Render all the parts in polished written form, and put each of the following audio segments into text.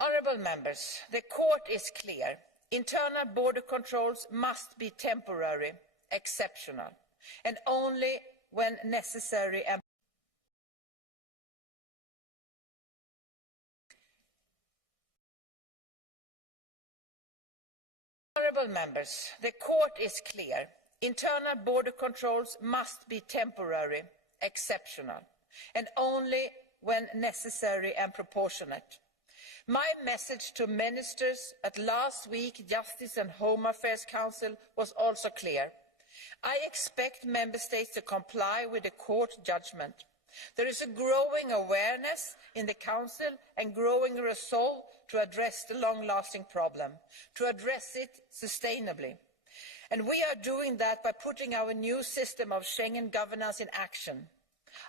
Honourable members, the court is clear. Internal border controls must be temporary, exceptional, and only when necessary and Honourable members, the court is clear. Internal border controls must be temporary, exceptional, and only when necessary and proportionate. My message to ministers at last week's Justice and Home Affairs Council was also clear. I expect member states to comply with the court judgment. There is a growing awareness in the Council and growing resolve to address the long-lasting problem, to address it sustainably. And we are doing that by putting our new system of Schengen governance in action.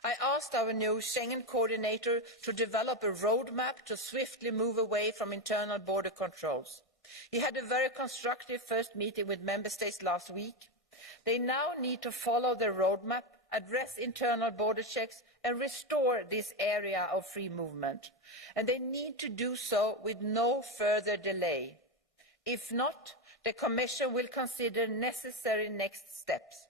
I asked our new Schengen coordinator to develop a roadmap to swiftly move away from internal border controls. He had a very constructive first meeting with member states last week. They now need to follow the roadmap, address internal border checks and restore this area of free movement. And they need to do so with no further delay. If not, the Commission will consider necessary next steps.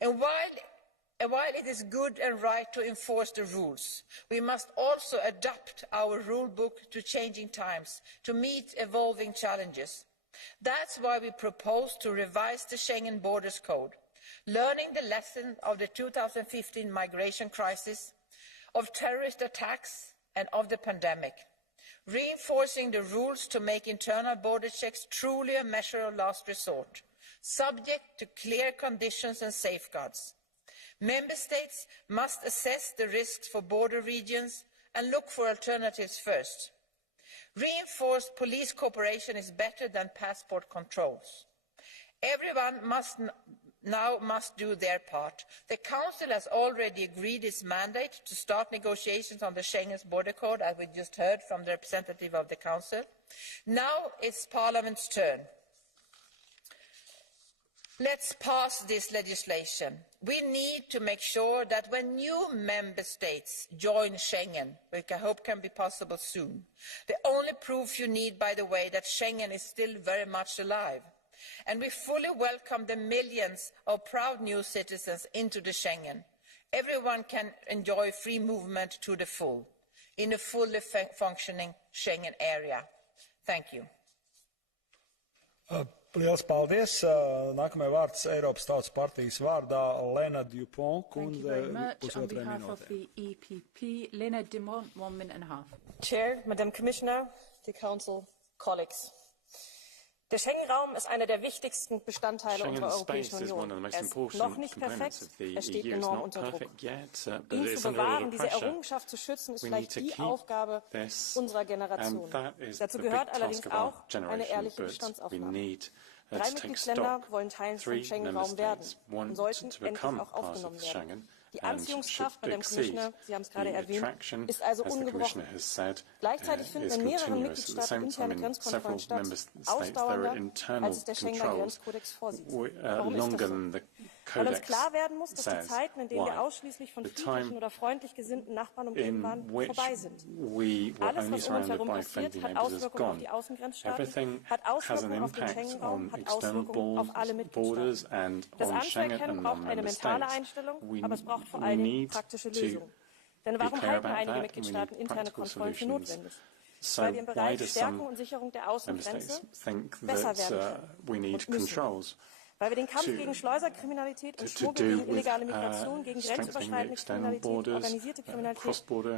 And while it is good and right to enforce the rules, we must also adapt our rule book to changing times to meet evolving challenges. That's why we propose to revise the Schengen Borders Code, learning the lesson of the 2015 migration crisis, of terrorist attacks and of the pandemic, reinforcing the rules to make internal border checks truly a measure of last resort, subject to clear conditions and safeguards. Member states must assess the risks for border regions and look for alternatives first. Reinforced police cooperation is better than passport controls. Everyone must do their part. The Council has already agreed its mandate to start negotiations on the Schengen Border Code, as we just heard from the representative of the Council. Now it's Parliament's turn. Let's pass this legislation. We need to make sure that when new member states join Schengen, which I hope can be possible soon, the only proof you need, by the way, that Schengen is still very much alive. And we fully welcome the millions of proud new citizens into the Schengen. Everyone can enjoy free movement to the full, in a fully functioning Schengen area. Thank you. Liels paldies. Nākamajai vārds Eiropas Tautas partijas vārdā Lena Dupont. Thank you very much. On behalf of the EPP, Lena Dumont, 1 minute and a half. Chair, Madam Commissioner, the Council, colleagues. Der Schengen-Raum ist einer der wichtigsten Bestandteile unserer Europäischen Union. Er ist noch nicht perfekt, er steht enorm unter Druck. Ihn zu bewahren, diese Errungenschaft zu schützen, ist vielleicht die Aufgabe unserer Generation. Dazu gehört allerdings auch eine ehrliche Bestandsaufnahme. 3 Mitgliedsländer wollen Teil vom Schengen-Raum werden und sollten endlich auch aufgenommen werden. Die Anziehungskraft, Madam Commissioner, Sie haben es gerade erwähnt, ist also ungebrochen. Gleichzeitig finden in mehreren Mitgliedstaaten interne Grenzkontrollen statt, ausdauernder, als es der Schengener Grenzkodex vorsieht. Warum ist das so? Weil uns klar werden muss, dass die Zeiten, in denen wir ausschließlich von friedlichen oder freundlich gesinnten Nachbarn umgeben waren, vorbei sind. Alles, was um uns herum passiert, hat Auswirkungen auf die Außengrenzstaaten, hat Auswirkungen auf den Schengen-Raum, hat Auswirkungen auf alle Mitgliedstaaten. Das anzuerkennen braucht eine mentale Einstellung, aber es braucht vor allen Dingen praktische Lösungen. Denn warum halten einige Mitgliedstaaten interne Kontrollen für notwendig? Weil wir im Bereich Stärkung und Sicherung der Außengrenze besser werden können und müssen. Weil wir den Kampf gegen Schleuserkriminalität und Schmuggel, gegen illegale Migration, gegen grenzüberschreitende Kriminalität und organisierte Kriminalität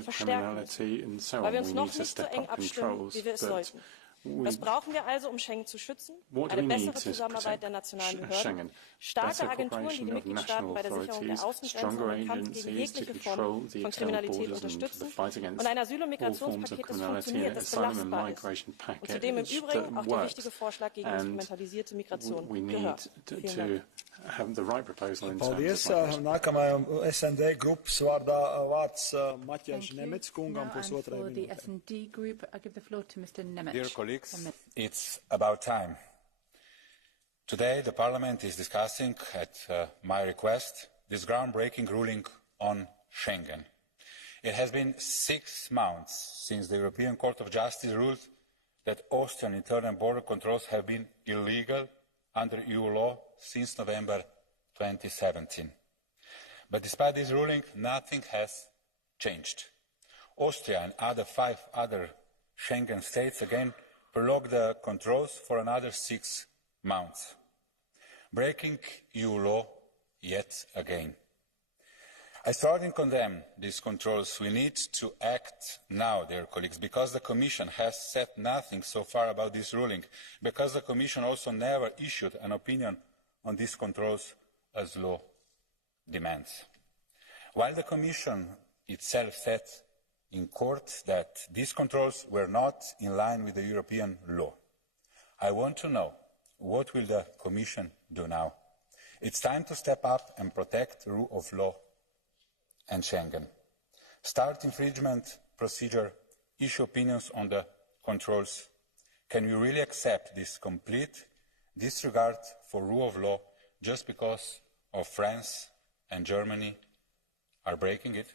verstärken müssen. Weil wir uns noch nicht so eng abstimmen, wie wir es sollten. Was brauchen wir also, um Schengen zu schützen? Eine bessere Zusammenarbeit der nationalen Behörden, starke Agenturen, die die Mitgliedstaaten bei der Sicherung der Außengrenzen und im Kampf gegen jegliche Form von Kriminalität unterstützen und ein Asyl- und Migrationspaket, das funktioniert, das belastbar ist und zu dem im Übrigen auch der wichtige Vorschlag gegen instrumentalisierte Migration gehört. Vielen Dank. Paldies. Nākamajam SND grupas vārdā vārds Maķēž Nemets kungam pusotrai minūtei. Dear colleagues, it's about time. Today, the Parliament is discussing, at my request, this groundbreaking ruling on Schengen. It has been 6 months since the European Court of Justice ruled that Austrian internal border controls have been illegal under EU law since November 2017. But despite this ruling, nothing has changed. Austria and 5 other Schengen states again prolonged the controls for another 6 months, breaking EU law yet again. I strongly condemn these controls. We need to act now, dear colleagues, because the Commission has said nothing so far about this ruling, because the Commission also never issued an opinion on these controls as law demands. While the Commission itself said in court that these controls were not in line with the European law, I want to know, what will the Commission do now? It's time to step up and protect the rule of law and Schengen. Start infringement procedure, issue opinions on the controls. Can we really accept this complete disregard for rule of law just because of France and Germany are breaking it?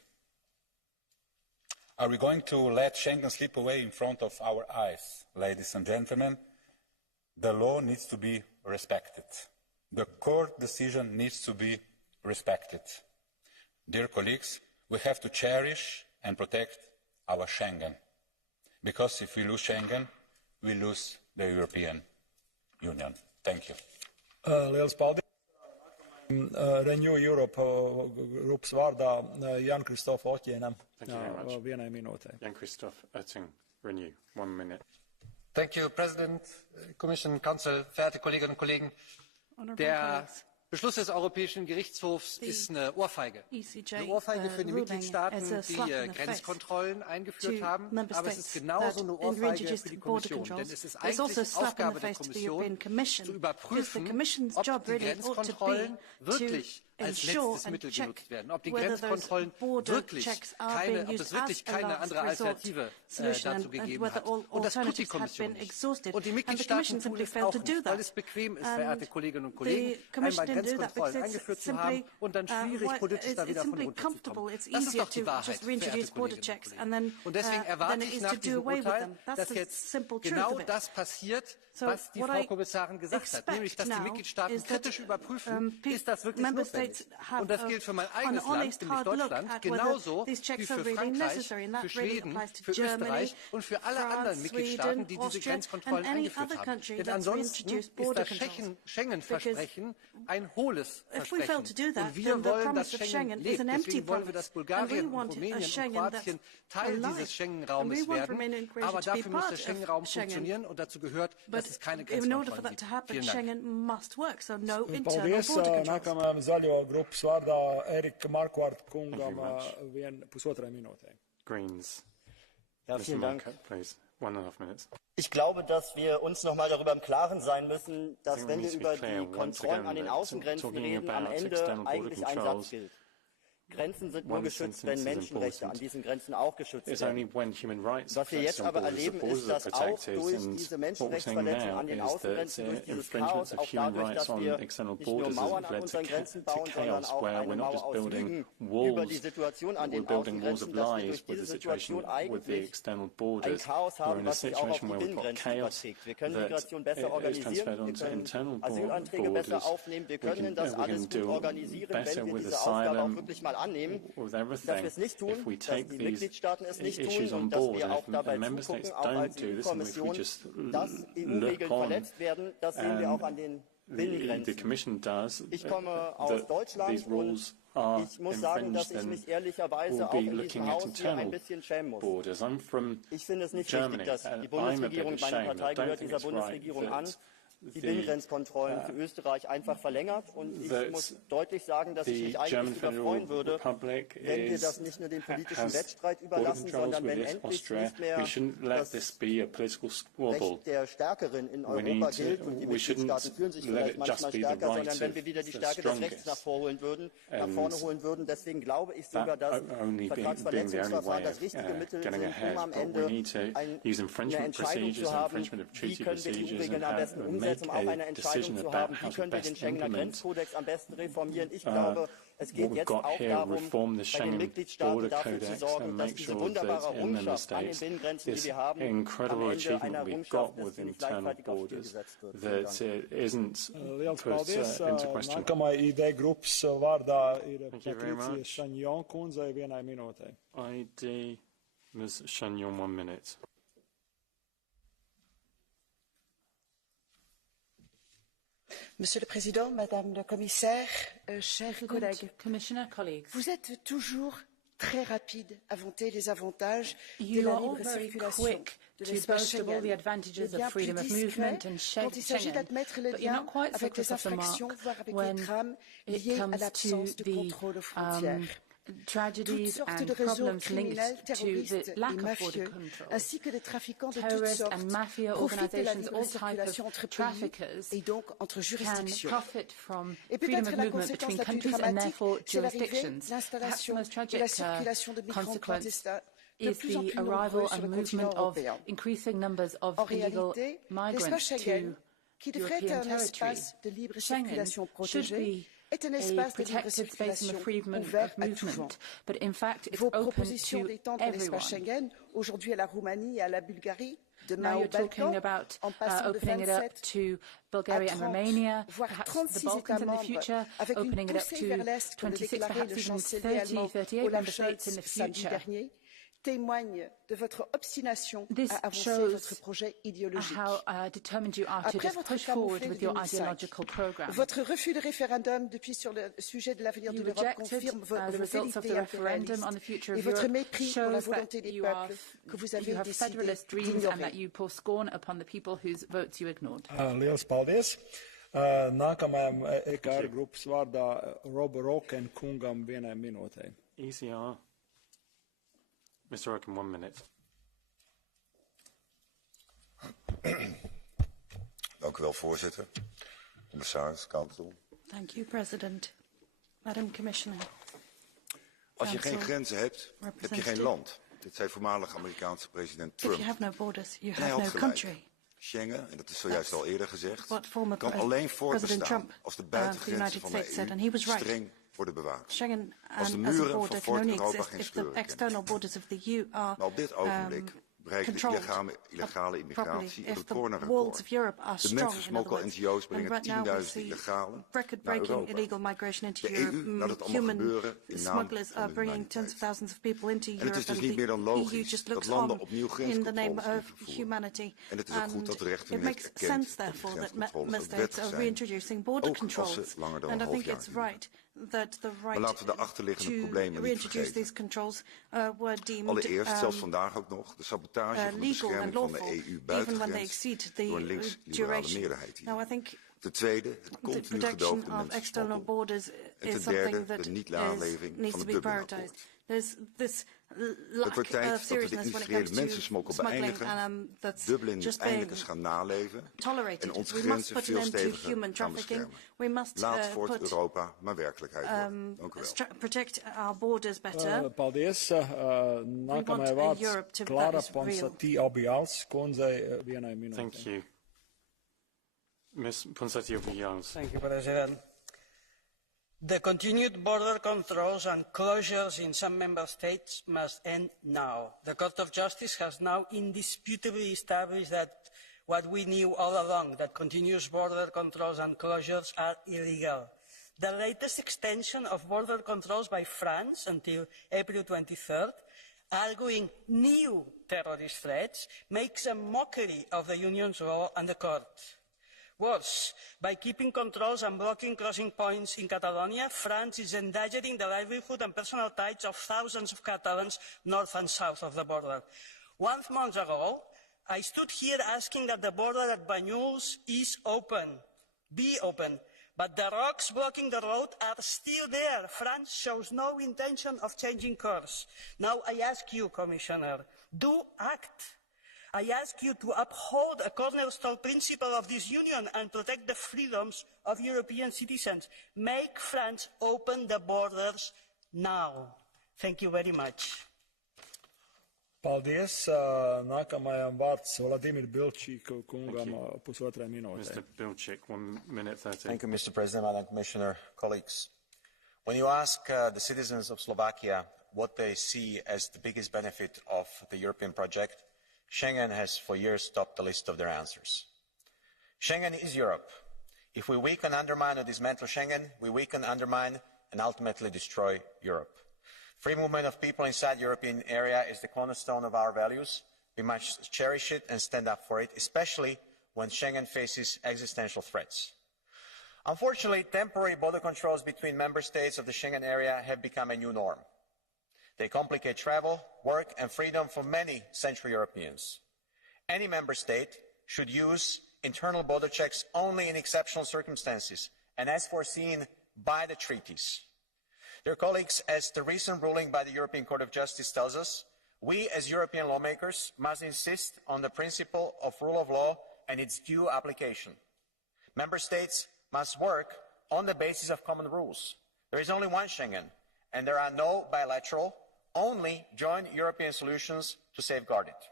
Are we going to let Schengen slip away in front of our eyes? Ladies and gentlemen, the law needs to be respected. The court decision needs to be respected. Dear colleagues, we have to cherish and protect our Schengen, because if we lose Schengen, we lose the European Union. Thank you. Liels paldies. Renew Europe grupas vārdā Jan Kristof Oķienam. Thank you very much. Vienai minūtei. Jan Kristof Oetting, Renew, 1 minute. Thank you, President, Commission, Council, verehrte Kolleginnen und Kollegen. Der Beschluss des Europäischen Gerichtshofs ist eine Ohrfeige. Eine Ohrfeige für die Mitgliedstaaten, die Grenzkontrollen eingeführt haben. Aber es ist genauso eine Ohrfeige für die Kommission. Denn es ist eigentlich Aufgabe der Kommission, zu überprüfen, ob die Grenzkontrollen wirklich als letztes Mittel genutzt werden, ob die Grenzkontrollen wirklich keine andere Alternative dazu gegeben hat. Und das tut die Kommission nicht. Und die Mitgliedstaaten tun es auch nicht, weil es bequem ist, verehrte Kolleginnen und Kollegen, einmal Grenzkontrollen eingeführt zu haben und dann schwierig politisch da wieder von runterzukommen. Das ist doch die Wahrheit, verehrte Kolleginnen und Kollegen. Und deswegen erwarte ich nach diesem Urteil, dass jetzt genau das passiert, was die Frau Kommissarin gesagt hat, nämlich, dass die Mitgliedstaaten kritisch überprüfen, ist das wirklich notwendig. Und das gilt für mein eigenes Land, nämlich Deutschland, genauso wie für Frankreich, für Schweden, für Österreich und für alle anderen Mitgliedstaaten, die diese Grenzkontrollen eingeführt haben. Denn ansonsten ist das Schengen-Versprechen ein hohles Versprechen. Und wir wollen, dass Schengen lebt. Deswegen wollen wir, dass Bulgarien, Rumänien und Kroatien Teil dieses Schengen-Raumes werden. Aber dafür muss der Schengen-Raum funktionieren und dazu gehört, dass es keine Grenzkontrollen gibt. Vielen Dank. Paldies. Nākamajam zaļo grupas vārdā Erika Markvārta kungam 1,5 minūtei. Greens. Ja, vielen Dank. Please. 1.5 minutes. Ich glaube, dass wir uns noch mal darüber im Klaren sein müssen, dass, wenn wir über die Kontrollen an den Außengrenzen reden, am Ende eigentlich ein Satz gilt. Grenzen sind nur geschützt, wenn Menschenrechte an diesen Grenzen auch geschützt werden. Was wir jetzt aber erleben, ist, dass auch durch diese Menschenrechtsverletzungen an den Außengrenzen, durch dieses Chaos, auch dadurch, dass wir nicht nur Mauern an unseren Grenzen bauen, sondern auch eine Mauer aus Lügen über die Situation an den Außengrenzen, dass wir durch diese Situation eigentlich ein Chaos haben, was sich auch auf die Binnengrenzen überträgt. Wir können Migration besser organisieren, wir können Asylanträge besser aufnehmen, wir können das alles gut organisieren, wenn wir diese Aufgabe auch wirklich mal annehmen, dass wir es nicht tun, dass die Mitgliedstaaten es nicht tun und dass wir auch dabei zugucken, auch als EU-Kommission, dass EU-Regeln verletzt werden. Das sehen wir auch an den Binnengrenzen. Ich komme aus Deutschland und ich muss sagen, dass ich mich ehrlicherweise auch in diesem Haus hier ein bisschen schämen muss. Ich finde es nicht richtig, dass die Bundesregierung, meine Partei gehört dieser Bundesregierung an, die Binnengrenzkontrollen für Österreich einfach verlängert. Und ich muss deutlich sagen, dass ich mich eigentlich sogar freuen würde, wenn wir das nicht nur dem politischen Wettstreit überlassen, sondern wenn endlich nicht mehr das Recht der Stärkeren in Europa gilt. Und die Mitgliedstaaten fühlen sich vielleicht manchmal stärker, sondern wenn wir wieder die Stärke des Rechts nach vorne holen würden. Deswegen glaube ich sogar, dass Vertragsverletzungsverfahren das richtige Mittel sind, um am Ende eine Entscheidung zu haben, wie können wir die EU-Regeln am besten umsetzen. hinzusetzen, um auch eine Entscheidung zu haben, wie können wir den Schengener Grenzkodex am besten reformieren. Ich glaube, es geht jetzt auch darum, bei den Mitgliedstaaten dafür zu sorgen, dass diese wunderbare Errungenschaft an den Binnengrenzen, die wir haben, am Ende eine Errungenschaft ist, die nicht gleichzeitig aufs Spiel gesetzt wird. Liels paldies. Nākamai ID grupas vārdā ir Patricija Šanjon kundzei 1 minūtei. ID, Ms. Šanjon, 1 minute. Monsieur le Président, Madame la Commissaire, chers collègues, vous êtes toujours très rapide à vanter les avantages de la libre circulation de l'espace Schengen. Bien plus discret quand il s'agit d'admettre le lien avec les infractions, voire avec les drames liés à l'absence de contrôle aux frontières. Toutes sortes de réseaux criminels, terroristes et mafieux, ainsi que des trafiquants de toutes sortes, profitent de la libre circulation entre pays et donc entre juridictions. Et peut-être la conséquence la plus dramatique, c'est l'arrivée, l'installation et la circulation de migrants clandestins de plus en plus nombreux sur le continent européen. En réalité, l'espace Schengen, qui devrait être un espace de libre circulation protégé, est un espace de libre circulation ouvert à tout genre. Vos propositions d'étendre l'espace Schengen, aujourd'hui à la Roumanie et à la Bulgarie, demain aux Balkans, en passant de 27 à 30, voire 36 États membres, avec une poussée vers l'Est, comme le déclarait le chancelier allemand Olaf Scholz samedi dernier, témoigne de votre obstination à avancer votre projet idéologique. Après votre camouflet de 2005, votre refus de référendum depuis sur le sujet de l'avenir de l'Europe confirme vos velléités impérialistes et votre mépris pour la volonté des peuples que vous avez décidé d'ignorer. Liels paldies. Nākamajam EKR grupas vārdā Roba Roken kungam 1 minūtei. ECR. Mr. Roken, 1 minute. Dank u wel, voorzitter. Commissaris, council. Thank you, President. Madam Commissioner. Als je geen grenzen hebt, heb je geen land. Dit zei voormalig Amerikaanse president Trump. If you have no borders, you en hij have had no gelijk. country. Schengen, en dat is zojuist al eerder gezegd, kan alleen voortbestaan als de buitengrenzen van de EU streng worden bewaakt. Als de muren van Fort Europa geen scheuren kennen. Maar op dit ogenblik bereiken de illegale immigratie een recordrecord. De mensensmokkel-NGO's brengen 10.000 illegalen naar Europa. De EU laat het allemaal gebeuren in naam van de humaniteit. En het is dus niet meer dan logisch dat landen opnieuw grenscontroles invoeren. En het is ook goed dat de rechter nu heeft erkend dat de grenscontroles ook wettig zijn, ook als ze langer dan een half jaar duren. Maar laten we de achterliggende problemen niet vergeten. Allereerst, zelfs vandaag ook nog, de sabotage van de bescherming van de EU-buitengrens door een links-liberale meerderheid hier. Ten tweede, het continu gedoog de mensensmokkel. En ten derde, de niet-naleving van het Dublin-akkoord. Het wordt tijd dat we de industriële mensensmokkel beëindigen, Dublin eindelijk eens gaan naleven en onze grenzen veel steviger gaan beschermen. Laat Fort Europa maar werkelijkheid worden. Dank u wel. Paldies. Nākamajai vārds Klara Ponsati Obials kundzei 1 minūtei. Thank you. Ms. Ponsati Obials. Thank you, President. The continued border controls and closures in some member states must end now. The Court of Justice has now indisputably established that what we knew all along, that continuous border controls and closures are illegal. The latest extension of border controls by France until April 23rd, arguing new terrorist threats, makes a mockery of the Union's law and the Court. Worse, by keeping controls and blocking crossing points in Catalonia, France is endangering the livelihood and personal ties of thousands of Catalans north and south of the border. 1 month ago, I stood here asking that the border at Banyuls be open, but the rocks blocking the road are still there. France shows no intention of changing course. Now I ask you, Commissioner, do act. I ask you to uphold a cornerstone principle of this union and protect the freedoms of European citizens. Make France open the borders now. Thank you very much. Paldies. Nākamajam vārds Vladimir Bilčīk kungam pusotrai minūtei. Mr. Bilčīk, 1 minute 30. Thank you, Mr. President, Madam Commissioner, colleagues. When you ask the citizens of Slovakia what they see as the biggest benefit of the European project, Schengen has for years topped the list of their answers. Schengen is Europe. If we weaken, undermine or dismantle Schengen, we weaken, undermine and ultimately destroy Europe. Free movement of people inside the European area is the cornerstone of our values. We must cherish it and stand up for it, especially when Schengen faces existential threats. Unfortunately, temporary border controls between member states of the Schengen area have become a new norm. They complicate travel, work and freedom for many Central Europeans. Any member state should use internal border checks only in exceptional circumstances and as foreseen by the treaties. Dear colleagues, as the recent ruling by the European Court of Justice tells us, we as European lawmakers must insist on the principle of rule of law and its due application. Member states must work on the basis of common rules. There is only one Schengen, and there are no bilateral, only joint European solutions to safeguard it.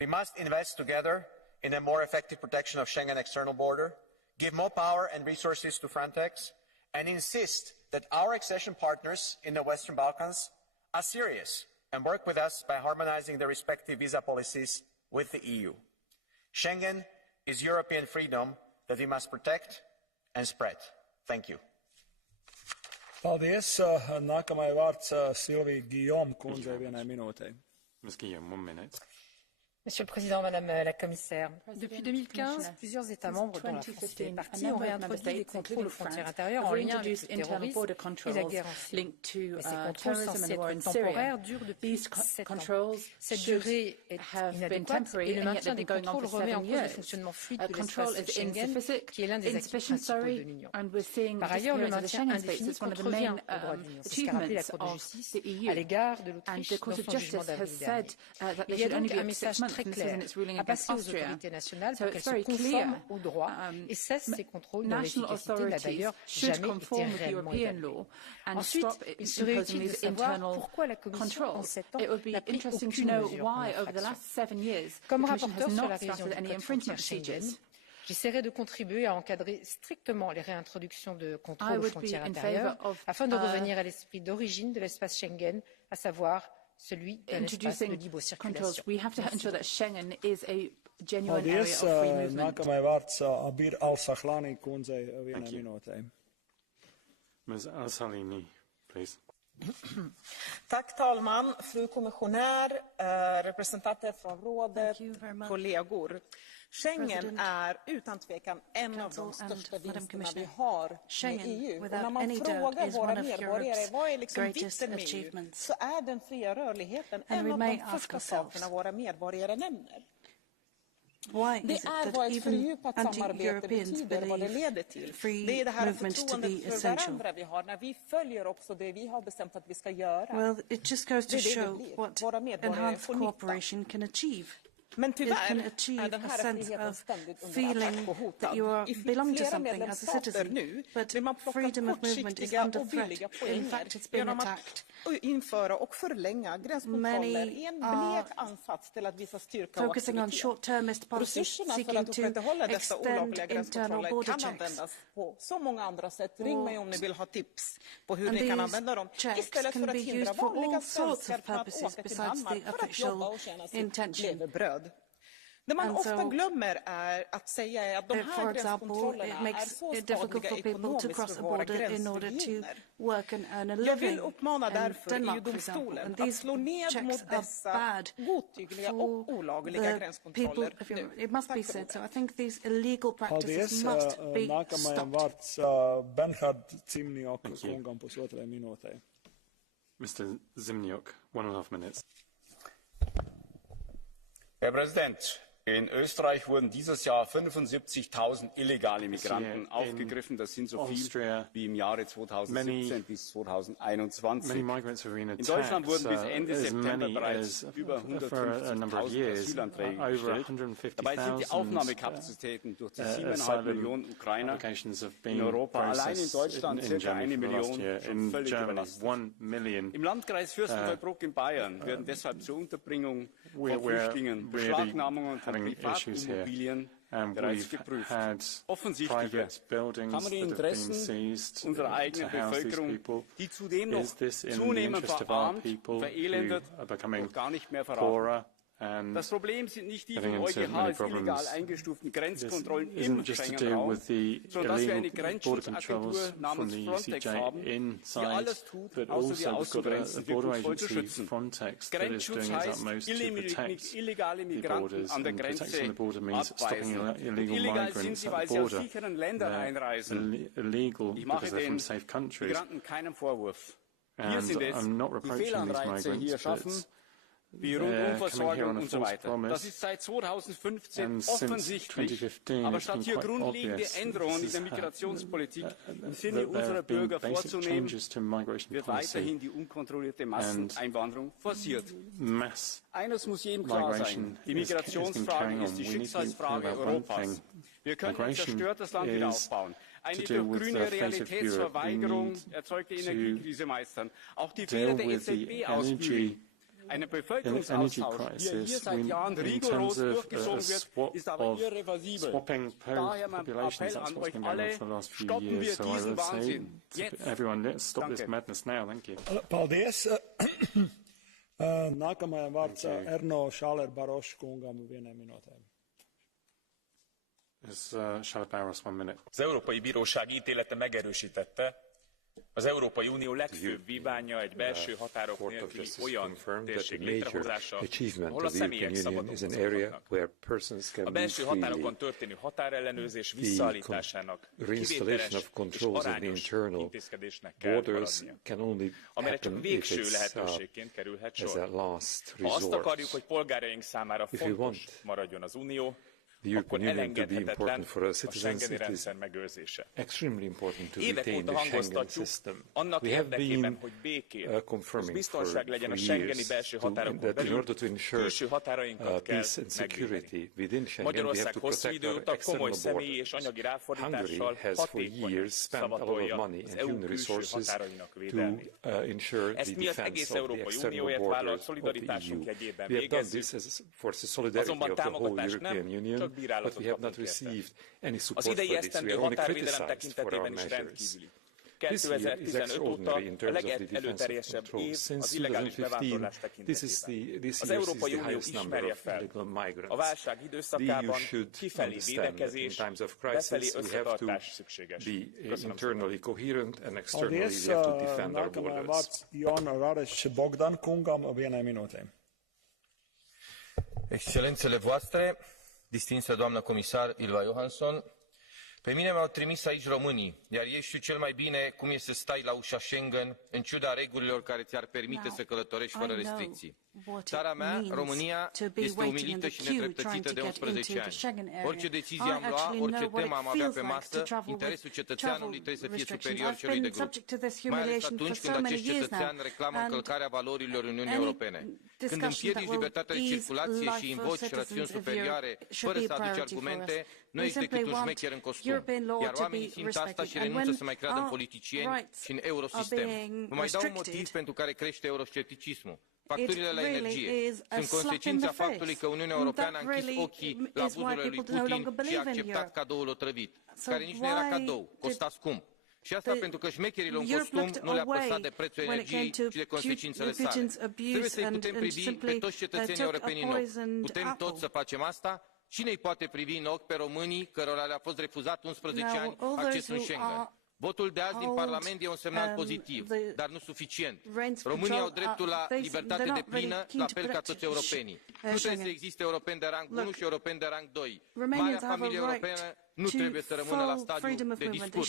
We must invest together in a more effective protection of Schengen external border, give more power and resources to Frontex, and insist that our accession partners in the Western Balkans are serious and work with us by harmonizing their respective visa policies with the EU. Schengen is European freedom that we must protect and spread. Thank you. Paldies. Nākamajai vārds Silvija Guillaume kundzei 1 minūtei. Ms. Guillaume, 1 minute. Monsieur le Président, Madame la Commissaire, depuis 2015, plusieurs États membres, dont la France fait partie, ont réintroduit des contrôles aux frontières intérieures en lien avec le terrorisme et la guerre en Syrie. Mais ces contrôles censés être temporaires durent depuis 7 ans. Cette durée est inadéquate et le maintien des contrôles remet en cause le fonctionnement fluide de l'espace Schengen, qui est l'un des acquis principaux de l'Union. Par ailleurs, le maintien indéfini contrevient aux droits de l'Union. C'est ce qu'a rappelé la Cour de justice à l'égard de l'Autriche dans son jugement d'avril dernier. Il y a donc un message très clair à passer aux autorités nationales pour qu'elles se conforment au droit et cessent ces contrôles dont l'efficacité n'a d'ailleurs jamais été réellement évaluée. Ensuite, il serait utile de savoir pourquoi la Commission, en 7 ans, n'a pris aucune mesure en infraction. Comme rapporteur sur la révision du code frontière Schengen, j'essaierai de contribuer à encadrer strictement les réintroductions de contrôles aux frontières intérieures afin de revenir à l'esprit d'origine de l'espace Schengen, à savoir celui d'un espace de libre circulation. Paldies. Nākamajai vārds Abir Al-Sahlani kundzei 1 minūtei. Ms. Al-Salini, please. Tack talman, fru kommissionär, representanter från rådet, kollegor. Schengen är utan tvekan en av de största vinsterna vi har med EU. Och när man frågar våra medborgare vad är liksom vikten med EU, så är den fria rörligheten en av de första sakerna våra medborgare nämner. Det är vad ett fördjupat samarbete betyder, vad det leder till. Det är det här förtroendet för varandra vi har när vi följer också det vi har bestämt att vi ska göra. Well, it just goes to show what enhanced cooperation can achieve. Men tyvärr är den här friheten ständigt belong to something as a citizen, but freedom of movement is under threat. In fact, it's being attacked. Införa och förlänga gränskontroller i en blek ansats till att visa styrka och focusing on short-termist policies seeking to extend internal border checks. Användas på så många andra sätt. Ring mig om ni vill ha tips på hur ni kan använda dem. Istället för att hindra vanliga svenskar från att åka till Danmark för att jobba och tjäna sitt levebröd. Det man ofta glömmer är att säga är att de här gränskontrollerna är så skadliga ekonomiskt för våra gränsregioner. Jag vill uppmana därför EU-domstolen att slå ned mot dessa godtyckliga och olagliga gränskontroller nu. It must be said, so I think these illegal practices must be stopped. Bernhard Zimniok kungam pusotrai minūtei. Mr. Zimniok, 1.5 minutes. Herr Präsident, In Österreich wurden dieses Jahr 75.000 illegale Migranten aufgegriffen. Das sind so viel wie im Jahre 2017 bis 2021. In Deutschland wurden bis Ende September bereits über 150.000 Asylanträge gestellt. Dabei sind die Aufnahmekapazitäten durch die 7,5 Millionen Ukrainer in Europa allein in Deutschland ca. 1 Million schon völlig überlastet. Im Landkreis Fürstenfeldbruck in Bayern werden deshalb zur Unterbringung von Flüchtlingen Beschlagnahmungen von Privatimmobilien bereits geprüft. Offensichtliche kann man die Interessen unserer eigenen Bevölkerung, die zudem noch zunehmend verarmt, verelendet und gar nicht mehr verraten. Das Problem sind nicht die von EuGH als illegal eingestuften Grenzkontrollen im Schengen-Raum, sondern dass wir eine Grenzschutzagentur namens Frontex haben, die alles tut, außer die Außengrenzen wirkungsvoll zu schützen. Grenzschutz heißt, illegale Migranten an der Grenze abweisen. Und illegal sind sie, weil sie aus sicheren Ländern einreisen. Ich mache den Migranten keinen Vorwurf. Wir sind es, die Fehlanreize hier schaffen, wie Rundumversorgung und so weiter. Das ist seit 2015 offensichtlich. Aber statt hier grundlegende Änderungen in der Migrationspolitik im Sinne unserer Bürger vorzunehmen, wird weiterhin die unkontrollierte Masseneinwanderung forciert. Eines muss jedem klar sein. Die Migrationsfrage ist die Schicksalsfrage Europas. Wir können ein zerstörtes Land wieder aufbauen. Eine durch grüne Realitätsverweigerung erzeugte Energiekrise meistern. Auch die Fehler der EZB ausbügeln. Ein Bevölkerungsaustausch, wie er hier seit Jahren rigoros durchgezogen wird, ist aber irreversibel. Daher mein Appell an euch alle, stoppen wir diesen Wahnsinn. Jetzt. Danke. Paldies. Nākamajam vārds Erno Šāler-Baroš kungam vienai minūtē. Az Európai Bíróság ítélete megerősítette, az Európai Unió legfőbb vívmánya egy belső határok nélküli olyan térség létrehozása, ahol a személyek szabadon mozoghatnak. A belső határokon történő határellenőrzés visszaállításának kivételes és arányos intézkedésnek kell maradnia, amelyre csak végső lehetőségként kerülhet sor. Ha azt akarjuk, hogy polgáraink számára fontos maradjon az Unió, akkor elengedhetetlen a schengeni rendszer megőrzése. Évek óta hangoztatjuk, annak érdekében, hogy békén és biztonság legyen a schengeni belső határokon belül, külső határainkat kell megvédeni. Magyarország hosszú idő óta komoly személyi és anyagi ráfordítással hatékonyan szavatolja az EU külső határainak védelmét. Ezt mi az egész Európai Unióért vállalt szolidaritásunk jegyében végezzük, azonban támogatást nem, csak bírálatot kapunk érte. Az idei esztendő határvédelem tekintetében is rendkívüli. 2015 óta a legelőterjesebb év az illegális bevándorlás tekintetében. Az Európai Unió ismerje fel, a válság időszakában kifelé védekezés, befelé összetartás szükséges. Köszönöm szépen. Excelențele voastre, distinsă doamnă comisar Ylva Johansson, pe mine m-au trimis aici românii, iar ei știu cel mai bine cum e să stai la ușa Schengen, în ciuda regulilor care ți-ar permite să călătorești fără restricții. Țara mea, România, este umilită și nedreptățită de 11 ani. Orice decizie am lua, orice temă am avea pe masă, interesul cetățeanului trebuie să fie superior celui de grup. Mai ales atunci când acest cetățean reclamă încălcarea valorilor Uniunii Europene. Când împiedici libertatea de circulație și invoci rațiuni superioare fără să aduci argumente, nu ești decât un șmecher în costum. Iar oamenii simt asta și renunță să mai creadă în politicieni și în eurosistem. Vă mai dau un motiv pentru care crește euroscepticismul. Facturile la energie sunt consecința faptului că Uniunea Europeană a închis ochii la abuzurile lui Putin și a acceptat cadoul otrăvit, care nici nu era cadou, costa scump. Și asta pentru că șmecherilor în costum nu le-a păsat de prețul energiei și de consecințele sale. Trebuie să-i putem privi pe toți cetățenii europeni în ochi. Putem toți să facem asta? Cine îi poate privi în ochi pe românii cărora le-a fost refuzat 11 ani accesul în Schengen? Votul de azi din Parlament e un semnal pozitiv, dar nu suficient. Românii au dreptul la libertate deplină, la fel ca toți europenii. Nu trebuie să existe europeni de rang 1 și europeni de rang 2. Marea familie europeană nu trebuie să rămână la stadiul de discurs.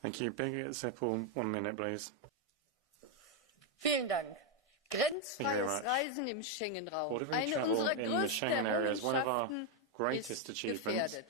Thank you. Birgit Zippel, 1 minute, please. Vielen Dank. Grenzfreies Reisen im Schengen-Raum. Eine unserer größten Errungenschaften ist gefährdet.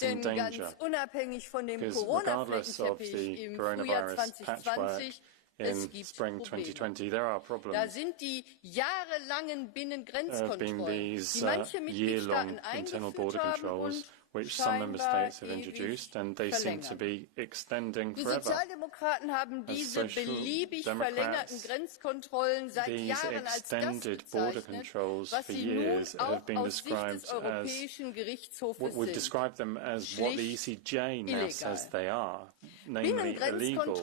Denn ganz unabhängig von dem Corona-Flickenteppich im Frühjahr 2020, es gibt Probleme. Da sind die jahrelangen Binnengrenzkontrollen, die manche Mitgliedstaaten eingeführt haben und which some member states have introduced, and they seem to be extending Die forever. Sozialdemokraten haben diese beliebig verlängerten Grenzkontrollen seit Jahren als das bezeichnet, was sie nun auch aus Sicht des Europäischen Gerichtshofes we've described them as what the ECJ now says they are, namely illegal.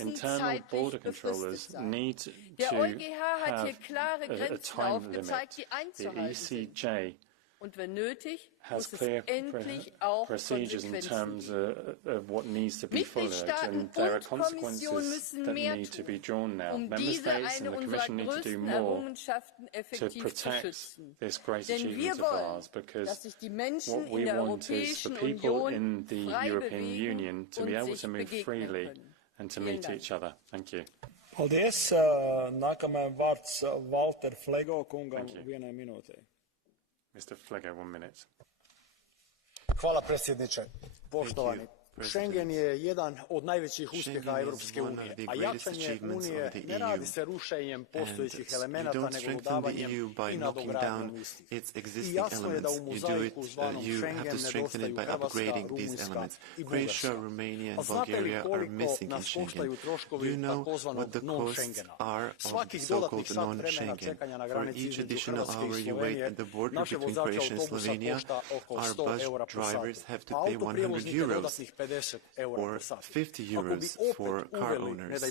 Internal border controllers need to have a time limit. The ECJ und wenn nötig, has clear procedures in terms of what needs to be followed, and there are consequences that need to be drawn now. Member States and the Commission need to do more to protect this great achievement of ours, because what we want is for people in the European Union to be able to move freely and to meet each other. Thank you. Paldies. Nākamajam vārds Walter Flego kungam vienai minūtei. Mr. Flego, 1 minute. Hvala predsjedniče. Poštovani. Schengen je jedan od najvećih uspjeha Europske unije, a jačanje unije ne radi se rušenjem postojećih elemenata, nego dodavanjem i nadogradnjom istih. I jasno je da u mozaiku zvanom Schengen nedostaju Hrvatska, Rumunjska i Bugarska. A znate li koliko nas koštaju troškovi takozvanog non-Schengena? Svakih dodatnih sat vremena čekanja na granici između Hrvatske i Slovenije naše vozače autobusa košta oko 100 eura po satu, a autoprijevoznika dodatnih or 50 euros for car owners.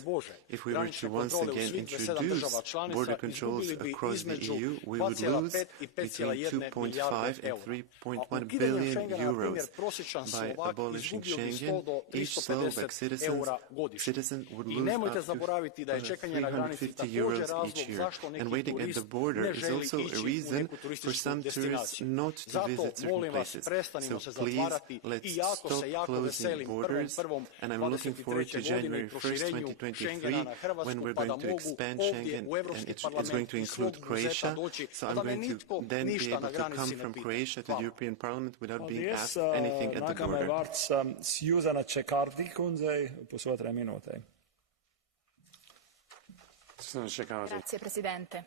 If we were to once again introduce border controls across the EU, we would lose between 2.5 and 3.1 billion euros. By abolishing Schengen, each Slovak citizen would lose up to 350 euros each year. And waiting at the border is also a reason for some tourists not to visit certain places. So please, let's stop closing borders, and I'm looking forward to January 1st, 2023, when we're going to expand Schengen, and it's going to include Croatia. So I'm going to then be able to come from Croatia to the European Parliament without being asked anything at the border. Grazie Presidente.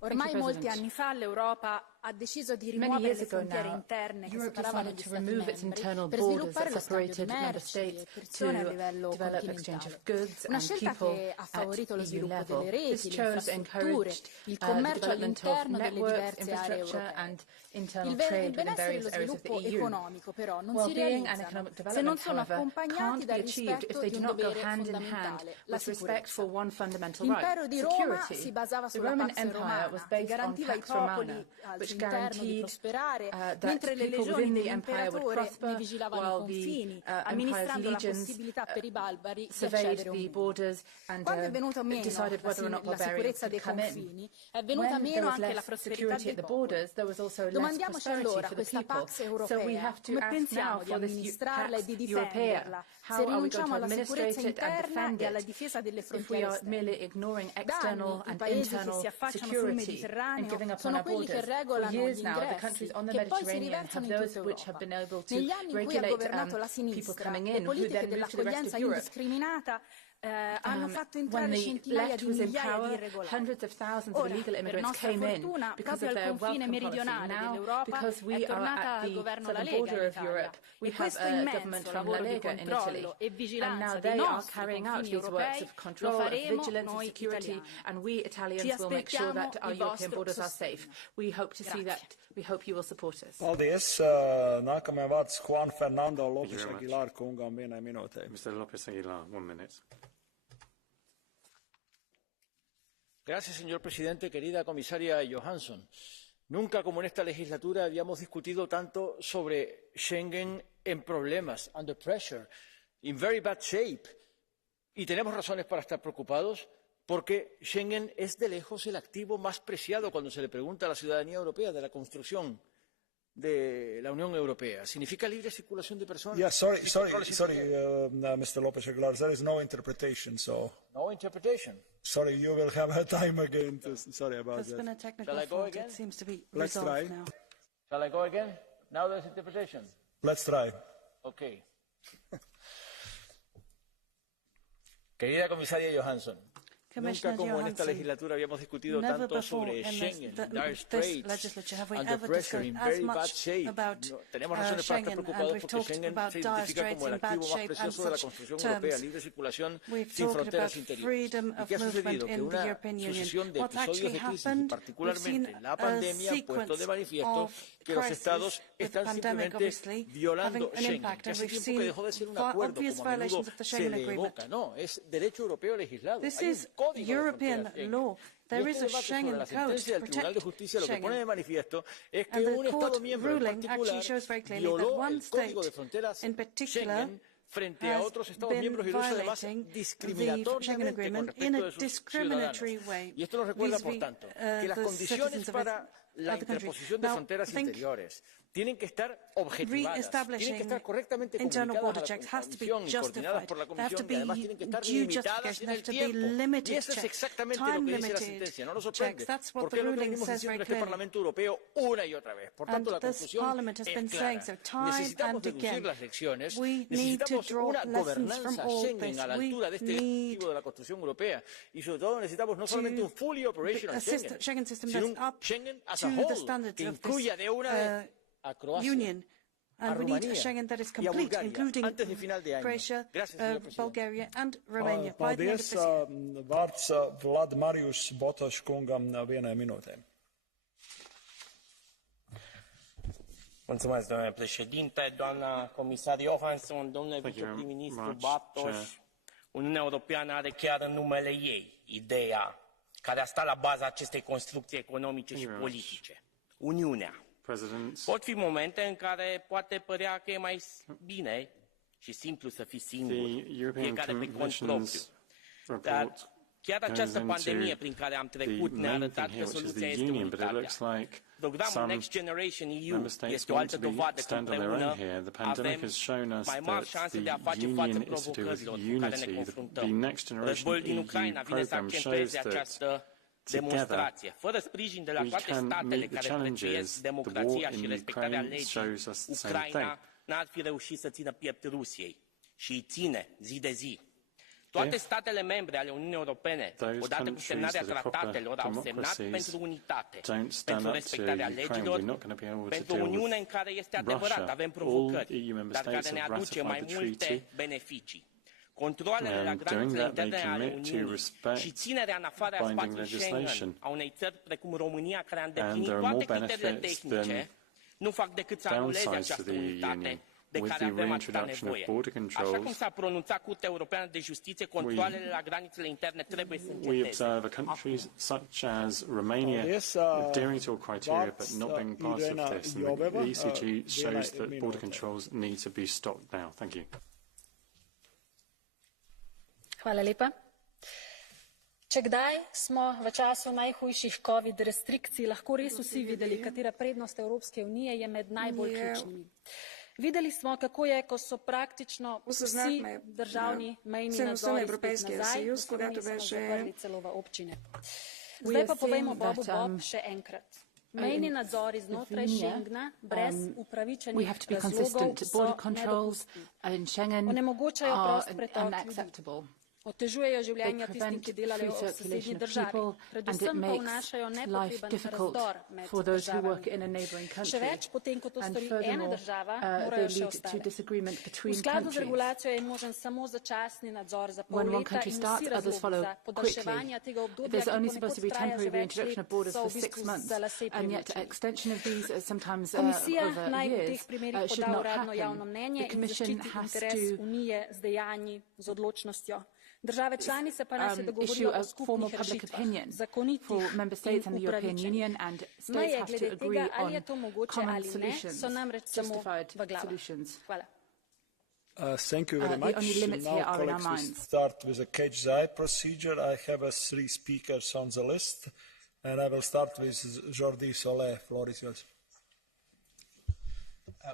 Ormai molti anni fa l'Europa ha deciso di rimuovere le frontiere interne che separavano gli Stati membri per sviluppare lo scambio di merci e persone a livello continentale. Una scelta che ha favorito lo sviluppo delle reti, le infrastrutture, il commercio all'interno delle diverse aree europee. Il benessere e lo sviluppo economico però non si realizzano se non sono accompagnati dal rispetto di un dovere fondamentale, la sicurezza. L'impero di Roma si basava sulla Pax Romana, che garantiva ai popoli al suo interno di prosperare, mentre le legioni dell'imperatore ne vigilavano i confini, amministrando la possibilità per i barbari di accedere ovunque. Quando è venuto meno la sicurezza dei confini, è venuta meno anche la prosperità dei popoli. Domandiamoci allora, questa Pax europea, come pensiamo di amministrarla e di difenderla, se rinunciamo alla sicurezza interna e alla difesa delle frontiere esterne? Da anni i paesi che si affacciano sul Mediterraneo sono quelli che regolano gli ingressi, che poi si riversano in tutta Europa. Negli anni in cui ha governato la sinistra, le politiche dell'accoglienza indiscriminata hanno fatto entrare centinaia di migliaia di irregolari. Ora, per nostra fortuna, proprio al confine meridionale dell'Europa è tornata al governo la Lega in Italia. E questo immenso lavoro di controllo e vigilanza dei nostri confini europei lo faremo noi italiani. Ci aspettiamo il vostro sostegno. We hope you will support us. Paldies. Nākamajam vārds Juan Fernando Lopes Aguilar kungam vienai minūtei. Mr. Lopes Aguilar, 1 minute. Gracias, señor presidente. Querida comisaria Johansson, nunca como en esta legislatura habíamos discutido tanto sobre Schengen en problemas, under pressure, in very bad shape. Y tenemos razones para estar preocupados porque Schengen es de lejos el activo más preciado cuando se le pregunta a la ciudadanía europea de la construcción de la Unión Europea. ¿Significa libre circulación de personas? Yeah, sorry, Mr. Lopez Aguilar, there is no interpretation, so... No interpretation? Sorry, you will have a time again. Sorry about that. There's been a technical Shall I go fault. again? It seems to be Let's resolved try. now. Shall I go again? Now there's interpretation. Let's try. Okay. Querida comisaria Johansson, nunca como en esta legislatura habíamos discutido tanto sobre Schengen, dire straits, under pressure, in very bad shape. Tenemos razones para estar preocupados porque Schengen se identifica como el activo más precioso de la construcción europea, libre circulación sin fronteras interiores. ¿Y qué ha sucedido? Que una sucesión de episodios de crisis, y particularmente la pandemia, ha puesto de manifiesto que los Estados están simplemente violando Schengen, que hace tiempo que dejó de ser un acuerdo, como a menudo se le evoca. No, es derecho europeo legislado. Hay un código European law. There is a Schengen code to Tribunal de Justicia lo que pone de Schengen. manifiesto es que And the un Estado court miembro en ruling actually particular shows very clearly that violó one el state código de fronteras in particular Schengen frente a has otros Estados been miembros y lo hizo además violating the Schengen discriminatoriamente con Agreement in respecto a de sus discriminatory ciudadanos. way Y esto nos recuerda, por vis-a-vis, tanto, que las the condiciones citizens of para la the country. interposición de Now, fronteras I think interiores tienen que estar objetivadas, re-establishing tienen que estar correctamente internal comunicadas border a la checks has to be Comisión y coordinadas justified. por la There have to Comisión y además tienen que estar be due limitadas justification. en There el have to be tiempo. Y limited eso es checks, exactamente lo que dice la time-limited sentencia. No nos checks. sorprende, That's what porque the es lo que ruling venimos says diciendo en very este clearly. Parlamento Europeo una y otra vez. Por tanto, la And this conclusión Parliament has es been clara. saying so time Necesitamos and deducir again. las lecciones, We need to necesitamos draw una lessons gobernanza from all Schengen this. a la We altura de este need objetivo de la construcción europea y sobre todo necesitamos no solamente un fully operational Schengen system sino that's un up Schengen as to a the whole standards que of this incluya de una vez a Croacia, Union. a And we need a Rumanía Schengen that is y a complete, Bulgaria including antes de final de año. Croatia, Gracias, señor presidente. Bulgaria and Romania by the end of Paldies. this year. Vārds Vlad Marijus Botoš kungam vienai minūtē. Mulțumesc, domnule președinte, doamna comisar Johansson, domnule viceprim-ministru Bartos. Uniunea Europeană are chiar în numele ei ideea care a stat la baza acestei construcții economice și politice. Uniunea. Pot fi momente în care poate părea că e mai bine și simplu să fii singur, fiecare pe cont propriu. Dar chiar această pandemie prin care am trecut ne-a arătat că soluția este unitatea. Programul Next Generation EU este o altă dovadă că împreună avem mai mari șanse de a face față provocărilor cu care ne confruntăm. Războiul din Ucraina vine să accentueze această demonstrație. Fără sprijin de la toate statele care prețuiesc democrația și respectarea legii, Ucraina n-ar fi reușit să țină piept Rusiei și îi ține zi de zi. Toate statele membre ale Uniunii Europene, odată cu semnarea tratatelor, au semnat pentru unitate, pentru respectarea legilor, pentru o Uniune în care este adevărat, avem provocări, dar care ne aduce mai multe beneficii. Controalele la granițele interne ale Uniunii și ținerea în afara spațiului Schengen a unei țări precum România, care a îndeplinit toate criteriile tehnice, nu fac decât să anuleze această unitate de care avem atâta nevoie. Așa cum s-a pronunțat Curtea Europeană de Justiție, controalele la granițele interne trebuie să înceteze. We observe countries such as Romania adhering to all criteria but not being part of this. And the ECG shows that border controls need to be stopped now. Thank you. Hvala lepa. Če kdaj smo v času najhujših COVID restrikcij lahko res vsi videli, katera prednost Evropske unije je med najbolj ključnimi. Videli smo, kako je, ko so praktično vsi državni mejni nadzori spet nazaj, v Sloveniji smo zaprli celo v občine. Zdaj pa povejmo Bobu Bob še enkrat. Mejni nadzori znotraj Schengna brez upravičenih razlogov so nedopustni. Onemogočajo prost pretok ljudi. Otežujejo življenja tistim, ki delajo v sosednji državi, predvsem pa vnašajo nepotreben razdor med državami. Še več, potem ko to stori ena država, morajo še ostale. V skladu z regulacijo je možen samo začasni nadzor za pol leta in vsi razlogi za podaljševanje tega obdobja, ki ponekod traja že več let, so v bistvu za lase privlečeni. Komisija naj v teh primerih poda uradno javno mnenje in zaščiti interes Unije z dejanji, z odločnostjo. Države članice pa naj se dogovorijo o skupnih rešitvah, zakonitih in upravičenih. Meje glede tega, ali je to mogoče ali ne, so namreč samo v glavah. Hvala. Thank you very much. Now, colleagues, we start with a catch the eye procedure. I have 3 speakers on the list, and I will start with Jordi Solé. Floor is yours.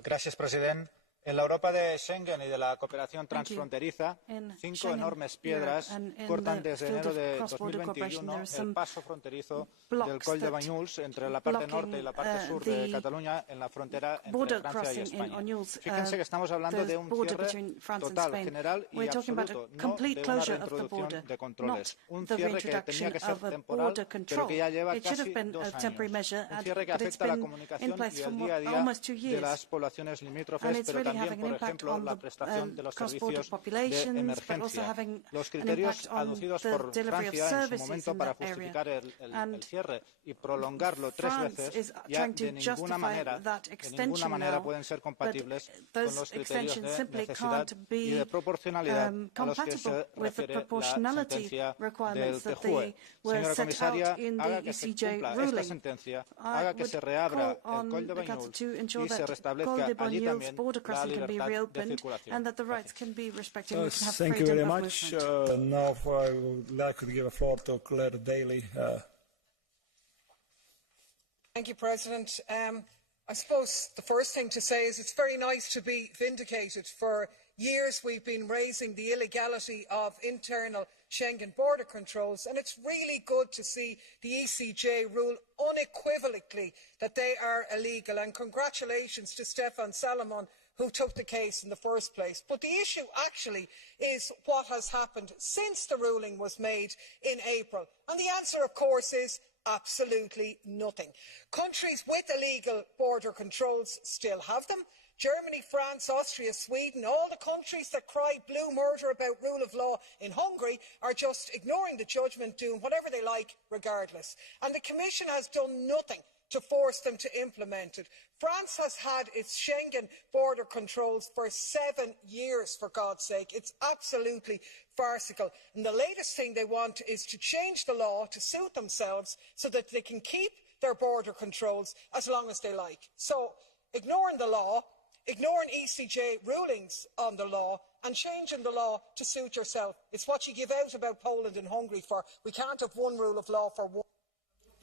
Gracias, presidente. En la Europa de Schengen y de la cooperación transfronteriza, 5 enormes piedras cortan desde enero de 2021 el paso fronterizo del Coll de Banyuls entre la parte norte y la parte sur de Cataluña en la frontera entre Francia y España. Fíjense que estamos hablando de un cierre total, general y absoluto, no de una reintroducción de controles. Un cierre que tenía que ser temporal, pero que ya lleva casi 2 años. Un cierre que afecta a la comunicación y al día a día de las poblaciones limítrofes, pero también, por ejemplo, la prestación de los servicios de emergencia. Los criterios aducidos por Francia en su momento para justificar el cierre y prolongarlo 3 veces ya de ninguna manera pueden ser compatibles con los criterios de necesidad y de proporcionalidad a los que se refiere la sentencia del TJUE. Señora comisaria, haga que se cumpla esta sentencia, haga que se reabra el Coll de Banyuls y se restablezca allí también la libertad de circulación. Thank you very much. Now I would like to give a floor to Claire Daly. Thank you, President. I suppose the first thing to say is it's very nice to be vindicated. For years we've been raising the illegality of internal Schengen border controls, and it's really good to see the ECJ rule unequivocally that they are illegal, and congratulations to Stefan Salomon, who took the case in the first place. But the issue actually is what has happened since the ruling was made in April. And the answer, of course, is absolutely nothing. Countries with illegal border controls still have them. Germany, France, Austria, Sweden, all the countries that cry blue murder about rule of law in Hungary are just ignoring the judgment, doing whatever they like regardless. And the Commission has done nothing to force them to implement it. France has had its Schengen border controls for 7 years, for God's sake. It's absolutely farcical. And the latest thing they want is to change the law to suit themselves so that they can keep their border controls as long as they like. So, ignoring the law, ignoring ECJ rulings on the law and changing the law to suit yourself. It's what you give out about Poland and Hungary for. We can't have one rule of law for one.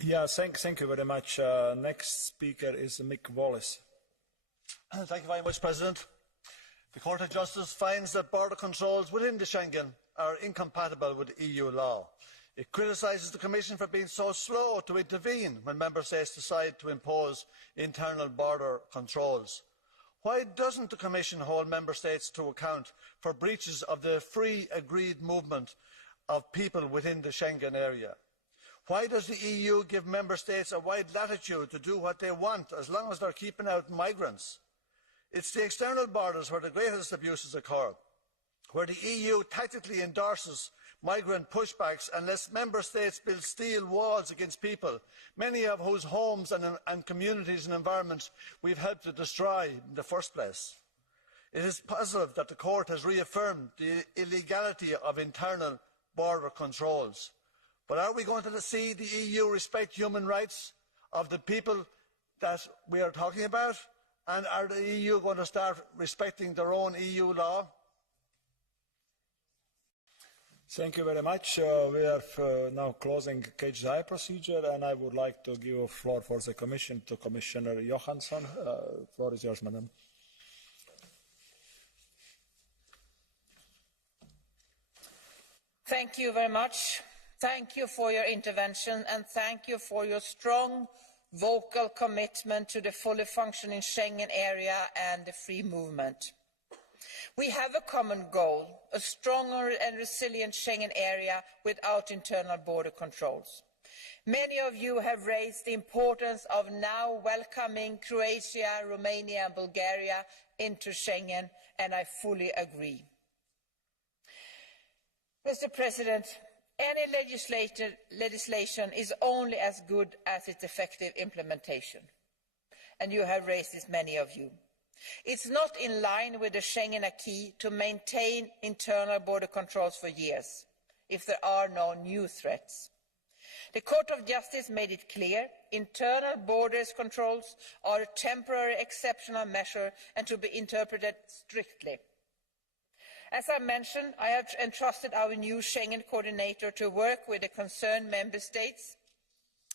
Yeah, thank you very much. Next speaker is Mick Wallace. Thank you very much, President. The Court of Justice finds that border controls within the Schengen are incompatible with EU law. It criticises the Commission for being so slow to intervene when Member States decide to impose internal border controls. Why doesn't the Commission hold Member States to account for breaches of the free agreed movement of people within the Schengen area? Why does the EU give Member States a wide latitude to do what they want as long as they're keeping out migrants? It's the external borders where the greatest abuses occur, where the EU tactically endorses migrant pushbacks unless Member States build steel walls against people, many of whose homes and communities and environments we've helped to destroy in the first place. It is positive that the Court has reaffirmed the illegality of internal border controls. But are we going to see the EU respect human rights of the people that we are talking about? And are the EU going to start respecting their own EU law? Thank you very much. We are now closing Catch the Eye procedure, and I would like to give a floor for the Commission to Commissioner Johansson. The floor is yours, Madam. Thank you very much. Thank you for your intervention, and thank you for your strong, vocal commitment to the fully functioning Schengen area and the free movement. We have a common goal, a stronger and resilient Schengen area without internal border controls. Many of you have raised the importance of now welcoming Croatia, Romania and Bulgaria into Schengen, and I fully agree. Mr. President, any legislation is only as good as its effective implementation, and you have raised this, many of you. It's not in line with the Schengen acquis to maintain internal border controls for years if there are no new threats. The Court of Justice made it clear internal borders controls are a temporary exceptional measure and to be interpreted strictly. As I mentioned, I have entrusted our new Schengen coordinator to work with the concerned Member States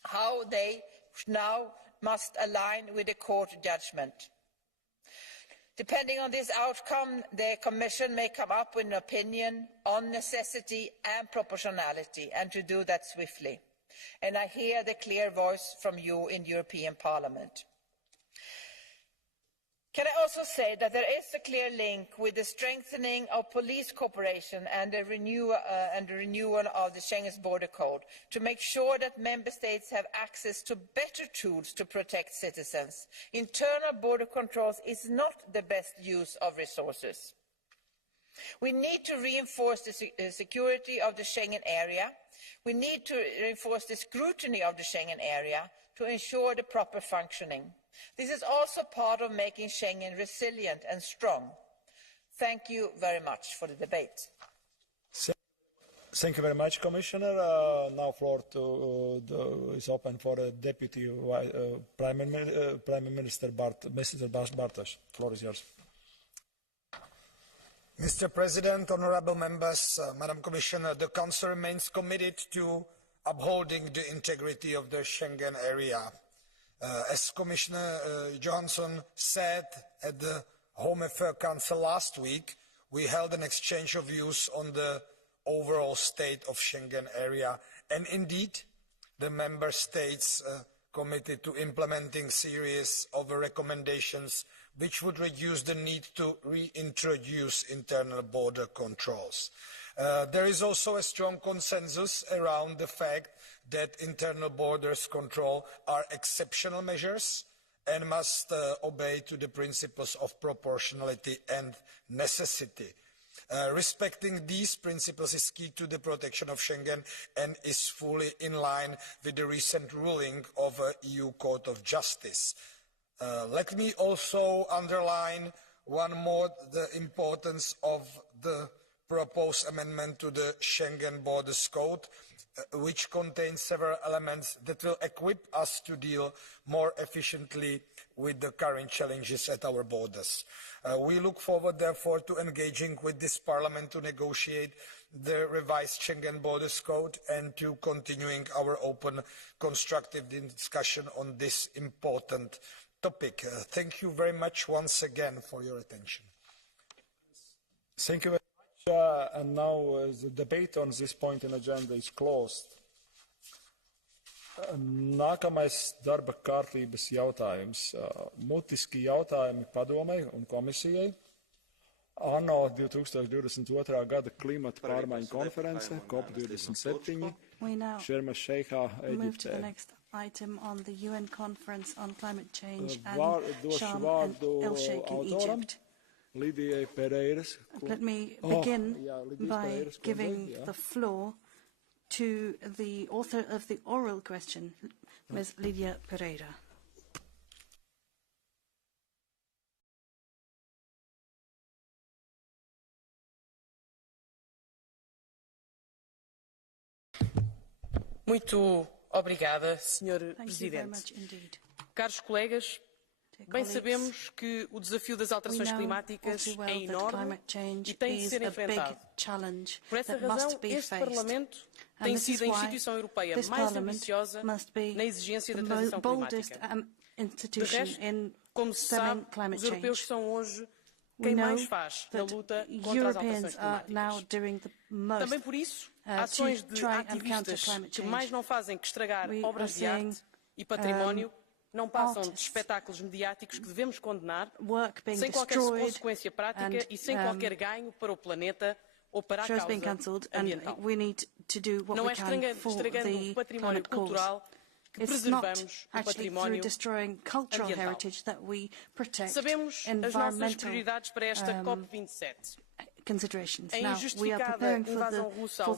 how they now must align with the court judgment. Depending on this outcome, the Commission may come up with an opinion on necessity and proportionality, and to do that swiftly. And I hear the clear voice from you in the European Parliament. Can I also say that there is a clear link with the strengthening of police cooperation and the renewal of the Schengen Border Code to make sure that Member States have access to better tools to protect citizens. Internal border controls is not the best use of resources. We need to reinforce the security of the Schengen area. We need to reinforce the scrutiny of the Schengen area to ensure the proper functioning. This is also part of making Schengen resilient and strong. Thank you very much for the debate. Thank you very much, Commissioner. Now floor is open for Deputy Prime Minister Mr. Bartos. Floor is yours. Mr. President, honourable members, Madam Commissioner, the Council remains committed to upholding the integrity of the Schengen area. As Commissioner Johansson said at the Home Affairs Council last week, we held an exchange of views on the overall state of Schengen area, and indeed the Member States committed to implementing a series of recommendations which would reduce the need to reintroduce internal border controls. There is also a strong consensus around the fact that internal borders control are exceptional measures and must obey to the principles of proportionality and necessity. Respecting these principles is key to the protection of Schengen and is fully in line with the recent ruling of the EU Court of Justice. Let me also underline one more the importance of the proposed amendment to the Schengen Borders Code, which contains several elements that will equip us to deal more efficiently with the current challenges at our borders. We look forward, therefore, to engaging with this Parliament to negotiate the revised Schengen Borders Code and to continuing our open, constructive discussion on this important topic. Thank you very much once again for your attention. Thank you very much. And now the debate on this point in agenda is closed. Nākamais darba kārtības jautājums. Mutiski jautājumi padomei un komisijai. ANO 2022. Gada klimata pārmaiņu konference, COP27, Sharm el-Sheikha, Eģiptē. Item on the UN conference on climate change and Sharm el-Sheikh in Egypt. Let me begin by giving the floor to the author of the oral question, Ms. Lydia Pereira. Muito obrigada, Sr. Presidente. Caros colegas, bem sabemos que o desafio das alterações climáticas é enorme e tem de ser enfrentado. Por essa razão, este Parlamento tem sido a instituição europeia mais ambiciosa na exigência da transição climática. De resto, como se sabe, os europeus são hoje quem mais faz na luta contra as alterações climáticas. Também por isso, ações de ativistas que mais não fazem que estragar obras de arte e património não passam de espetáculos mediáticos que devemos condenar, sem qualquer consequência prática e sem qualquer ganho para o planeta ou para a causa ambiental. Não é estragando o património cultural que preservamos o património ambiental. Sabemos as nossas prioridades para esta COP27. A injustificada invasão russa à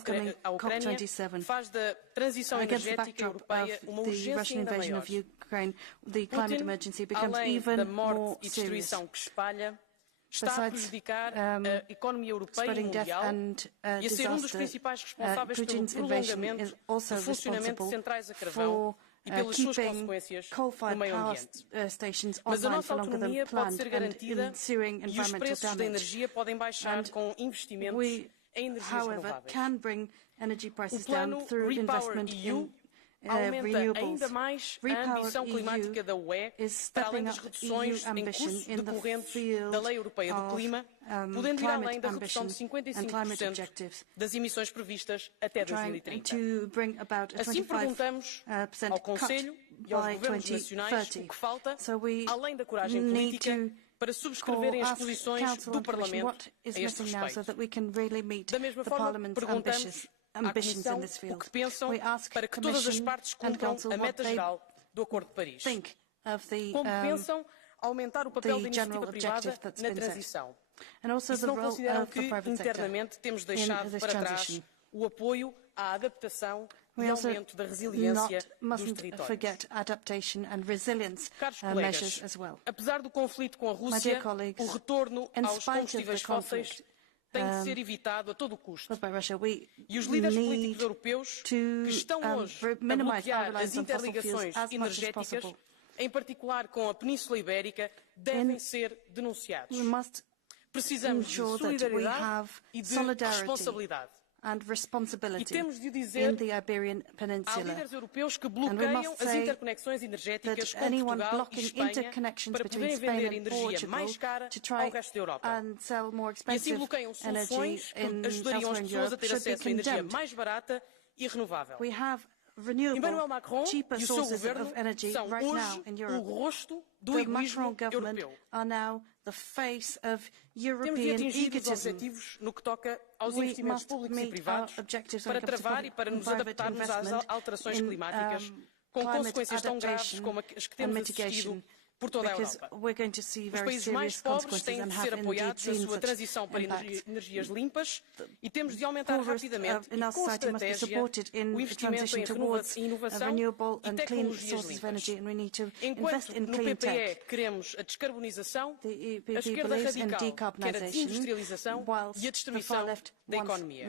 Ucrânia faz da transição energética europeia uma urgência ainda maior. Putin, além da morte e destruição que espalha, está a prejudicar a economia europeia e mundial e a ser dos principais responsáveis pelo prolongamento do funcionamento de centrais a carvão e pelas suas consequências no meio ambiente. Mas a nossa autonomia pode ser garantida e os preços da energia podem baixar com investimentos em energias renováveis. O plano REPowerEU aumenta ainda mais a ambição climática da UE, para além das reduções em curso decorrentes da Lei Europeia do Clima, podendo ir além da redução de 55% das emissões previstas até 2030. Assim perguntamos ao Conselho e aos governos nacionais o que falta, além da coragem política, para subscreverem as posições do Parlamento a este respeito. Da mesma forma, perguntamos à Comissão o que pensam para que todas as partes cumpram a meta geral do Acordo de Paris. Como pensam aumentar o papel da iniciativa privada na transição? E se não consideram que internamente temos deixado para trás o apoio à adaptação e aumento da resiliência dos territórios? Caros colegas, apesar do conflito com a Rússia, o retorno aos combustíveis fósseis tem de ser evitado a todo o custo. E os líderes políticos europeus que estão hoje a bloquear as interligações energéticas, em particular com a Península Ibérica, devem ser denunciados. Precisamos de solidariedade e de responsabilidade. E temos de dizer a líderes europeus que bloqueiam as interconexões energéticas com Portugal e Espanha para poderem vender energia mais cara ao resto da Europa. E assim bloqueiam soluções que ajudariam as pessoas a ter acesso a energia mais barata e renovável. Emmanuel Macron e o seu governo são hoje o rosto do egoísmo europeu. Temos de atingir os objetivos no que toca aos investimentos públicos e privados para travar e para nos adaptarmos às alterações climáticas, com consequências tão graves como as que temos assistido por toda a Europa. Os países mais pobres têm de ser apoiados na sua transição para energias limpas e temos de aumentar rapidamente e com estratégia o investimento em inovação e tecnologias limpas. Enquanto no PPE queremos a descarbonização, a esquerda radical quer a desindustrialização e a destruição da economia.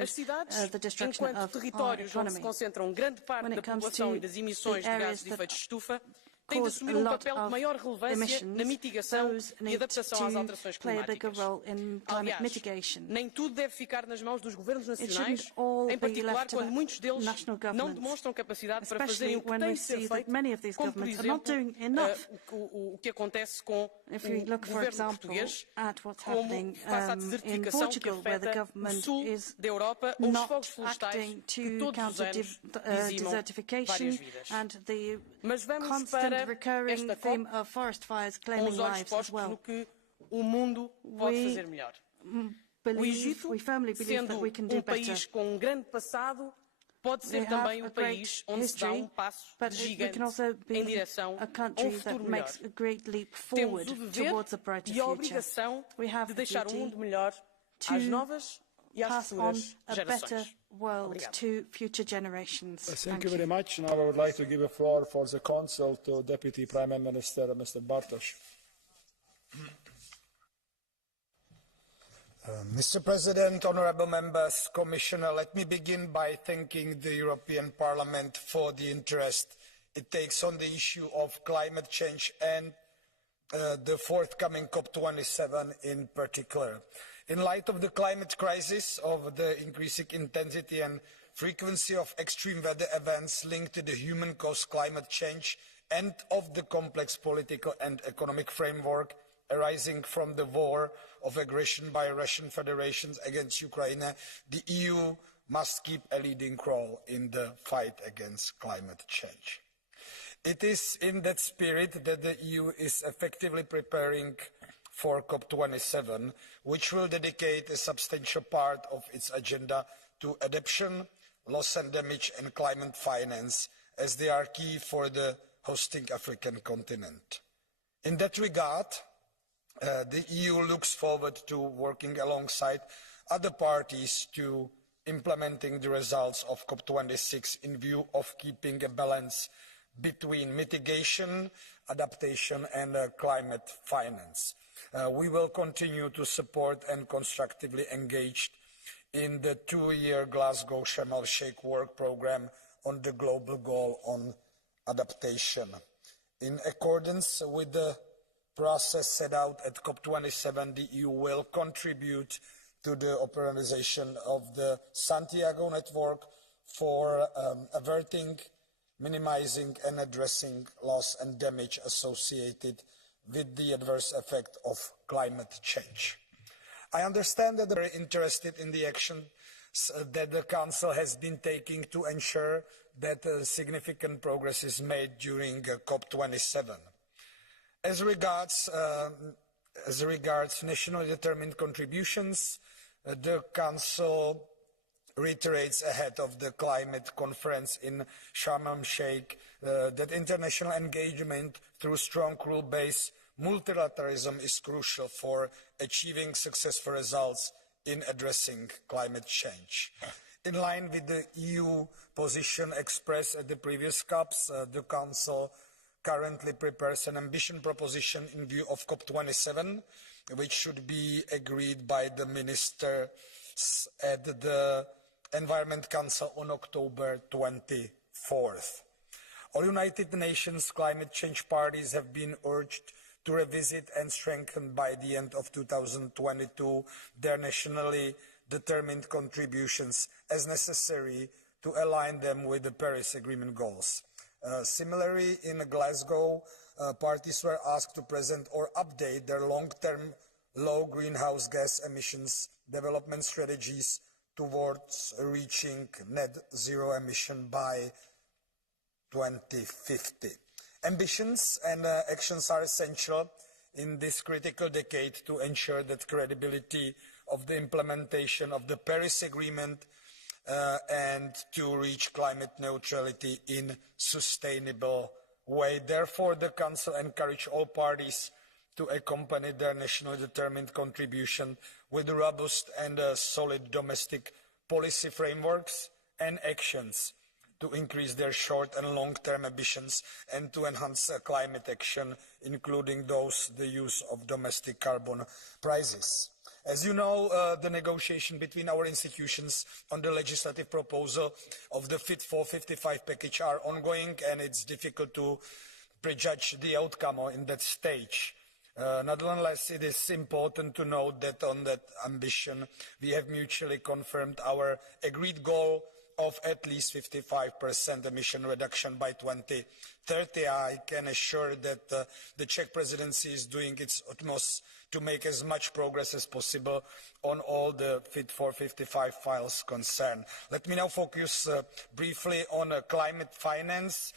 As cidades, enquanto territórios onde se concentram grande parte da população e das emissões de gases de efeito de estufa, tem de assumir um papel de maior relevância na mitigação e adaptação às alterações climáticas. Aliás, nem tudo deve ficar nas mãos dos governos nacionais, em particular quando muitos deles não demonstram capacidade para fazerem o que tem de ser feito, como, por exemplo, o que acontece com o governo português, como face à desertificação que afeta o sul da Europa ou os fogos florestais que todos os anos dizimam várias vidas. Mas vamos para esta COP com os olhos postos no que o mundo pode fazer melhor. O Egito, sendo um país com um grande passado, pode ser também um país onde se dá um passo gigante em direção a um futuro melhor. Temos o dever e a obrigação de deixar um mundo melhor às novas e às futuras gerações. Thank you very much. Now I would like to give the floor for the Council to Deputy Prime Minister Mr. Bartosz. Mr. President, honourable members, Commissioner, let me begin by thanking the European Parliament for the interest it takes on the issue of climate change and the forthcoming COP27 in particular. In light of the climate crisis, of the increasing intensity and frequency of extreme weather events linked to the human-caused climate change, and of the complex political and economic framework arising from the war of aggression by Russian Federation against Ukraine, the EU must keep a leading role in the fight against climate change. It is in that spirit that the EU is effectively preparing for COP27, which will dedicate a substantial part of its agenda to adaptation, loss and damage, and climate finance, as they are key for the hosting African continent. In that regard, the EU looks forward to working alongside other parties to implementing the results of COP26 in view of keeping a balance between mitigation, adaptation, and climate finance. We will continue to support and constructively engage in the two-year Glasgow Sharm el-Sheikh work programme on the global goal on adaptation. In accordance with the process set out at COP27, the EU will contribute to the operationalisation of the Santiago Network for averting, minimizing and addressing loss and damage associated with the adverse effect of climate change. I understand that they are interested in the action that the Council has been taking to ensure that significant progress is made during COP27. As regards nationally determined contributions, the Council reiterates ahead of the climate conference in Sharm el-Sheikh that international engagement through strong rule-based multilateralism is crucial for achieving successful results in addressing climate change. In line with the EU position expressed at the previous COPs, the Council currently prepares an ambition proposition in view of COP27, which should be agreed by the ministers at the Environment Council on October 24th. All United Nations climate change parties have been urged to revisit and strengthen by the end of 2022 their nationally determined contributions as necessary to align them with the Paris Agreement goals. Similarly, in Glasgow, parties were asked to present or update their long-term low greenhouse gas emissions development strategies towards reaching net zero emission by 2050. Ambitions and actions are essential in this critical decade to ensure that credibility of the implementation of the Paris Agreement and to reach climate neutrality in sustainable way. Therefore, the Council encourages all parties to accompany their nationally determined contribution with robust and solid domestic policy frameworks and actions to increase their short and long-term ambitions and to enhance climate action, including the use of domestic carbon prices. As you know, the negotiation between our institutions on the legislative proposal of the Fit for 55 package are ongoing, and it's difficult to prejudge the outcome in that stage. Nonetheless, it is important to note that on that ambition, we have mutually confirmed our agreed goal of at least 55% emission reduction by 2030. I can assure that the Czech presidency is doing its utmost to make as much progress as possible on all the Fit for 55 files concerned. Let me now focus briefly on climate finance,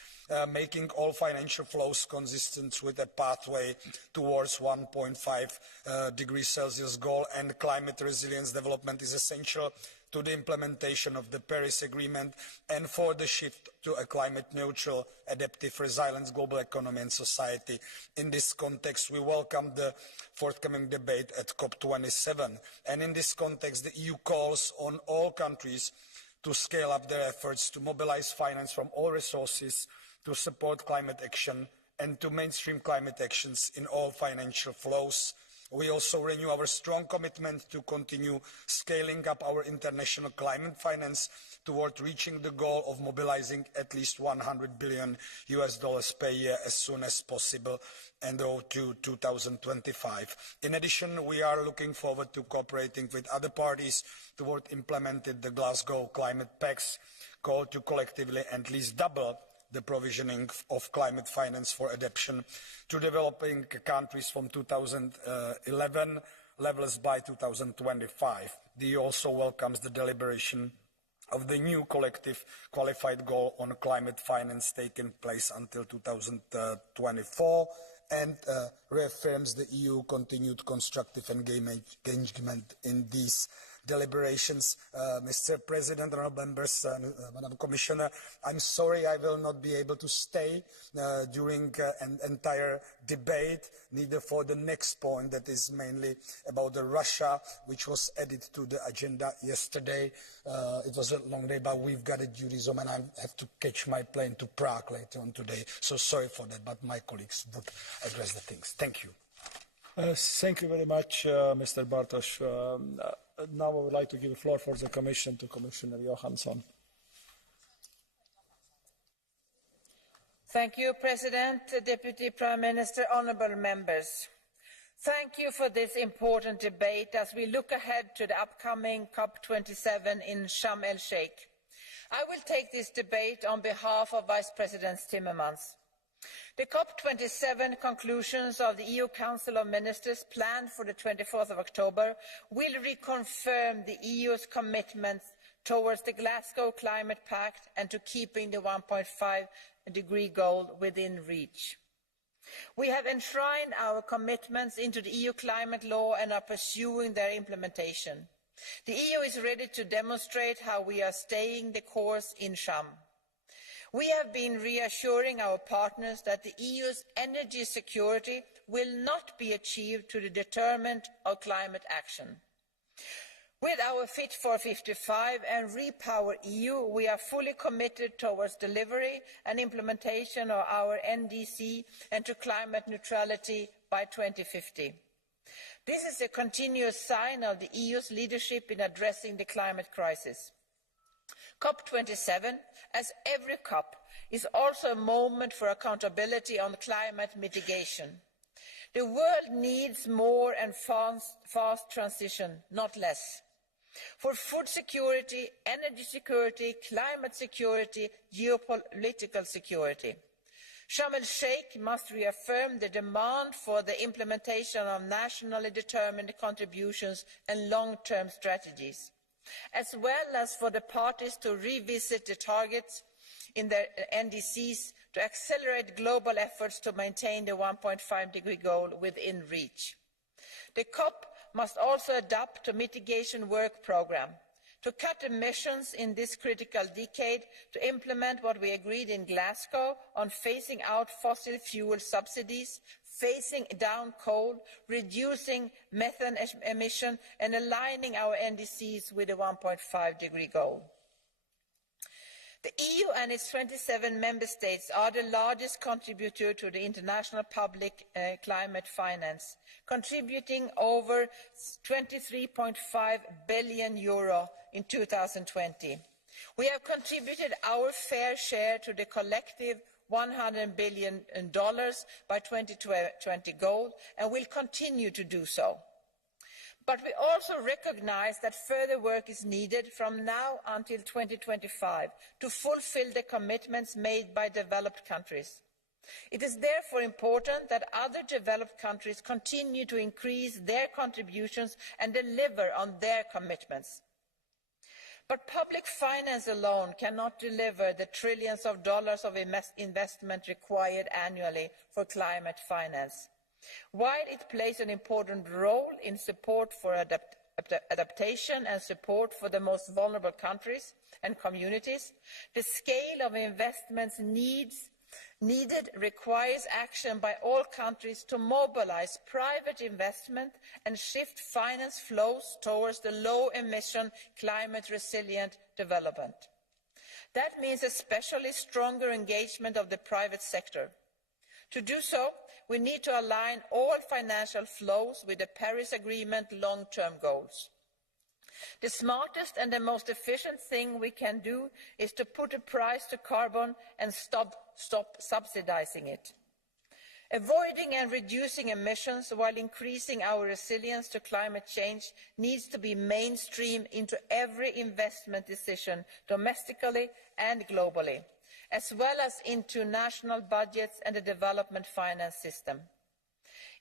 making all financial flows consistent with a pathway towards 1.5 degrees Celsius goal, and climate resilience development is essential to the implementation of the Paris Agreement and for the shift to a climate-neutral, adaptive, resilient global economy and society. In this context, we welcome the forthcoming debate at COP27. And in this context, the EU calls on all countries to scale up their efforts to mobilize finance from all resources to support climate action and to mainstream climate actions in all financial flows. We also renew our strong commitment to continue scaling up our international climate finance toward reaching the goal of mobilizing at least $100 billion per year as soon as possible and to 2025. In addition, we are looking forward to cooperating with other parties toward implementing the Glasgow Climate Pact's call to collectively at least double the provisioning of climate finance for adaptation to developing countries from 2011 levels by 2025. The EU also welcomes the deliberation of the new collective qualified goal on climate finance taking place until 2024 and reaffirms the EU continued constructive engagement in these deliberations. Mr. President, honourable members, Madam Commissioner, I'm sorry I will not be able to stay during an entire debate, neither for the next point that is mainly about Russia, which was added to the agenda yesterday. It was a long day, but we've got a duty zone and I have to catch my plane to Prague later on today. So sorry for that, but my colleagues would address the things. Thank you. Thank you very much, Mr. Bartosz. Now I would like to give the floor for the Commission to Commissioner Johansson. Thank you, President, Deputy Prime Minister, honourable members. Thank you for this important debate as we look ahead to the upcoming COP27 in Sharm el-Sheikh. I will take this debate on behalf of Vice President Timmermans. The COP27 conclusions of the EU Council of Ministers planned for the 24th of October will reconfirm the EU's commitments towards the Glasgow Climate Pact and to keeping the 1.5-degree goal within reach. We have enshrined our commitments into the EU climate law and are pursuing their implementation. The EU is ready to demonstrate how we are staying the course in Sharm. We have been reassuring our partners that the EU's energy security will not be achieved to the deterrent of climate action. With our Fit for 55 and Repower EU, we are fully committed towards delivery and implementation of our NDC and to climate neutrality by 2050. This is a continuous sign of the EU's leadership in addressing the climate crisis. COP27, as every COP, is also a moment for accountability on climate mitigation. The world needs more and fast transition, not less. For food security, energy security, climate security, geopolitical security. Sharm el-Sheikh must reaffirm the demand for the implementation of nationally determined contributions and long-term strategies, as well as for the parties to revisit the targets in their NDCs to accelerate global efforts to maintain the 1.5-degree goal within reach. The COP must also adapt to mitigation work programme, to cut emissions in this critical decade, to implement what we agreed in Glasgow on phasing out fossil fuel subsidies, phasing down coal, reducing methane emission and aligning our NDCs with the 1.5-degree goal. The EU and its 27 member states are the largest contributor to the international public climate finance, contributing over €23.5 billion in 2020. We have contributed our fair share to the collective $100 billion by 2020 goal and will continue to do so. But we also recognise that further work is needed from now until 2025 to fulfil the commitments made by developed countries. It is therefore important that other developed countries continue to increase their contributions and deliver on their commitments. But public finance alone cannot deliver the trillions of dollars of investment required annually for climate finance. While it plays an important role in support for adaptation and support for the most vulnerable countries and communities, the scale of investments needed requires action by all countries to mobilise private investment and shift finance flows towards the low-emission, climate-resilient development. That means especially stronger engagement of the private sector. To do so, we need to align all financial flows with the Paris Agreement long-term goals. The smartest and the most efficient thing we can do is to put a price to carbon and stop subsidising it. Avoiding and reducing emissions while increasing our resilience to climate change needs to be mainstreamed into every investment decision, domestically and globally, as well as into national budgets and the development finance system.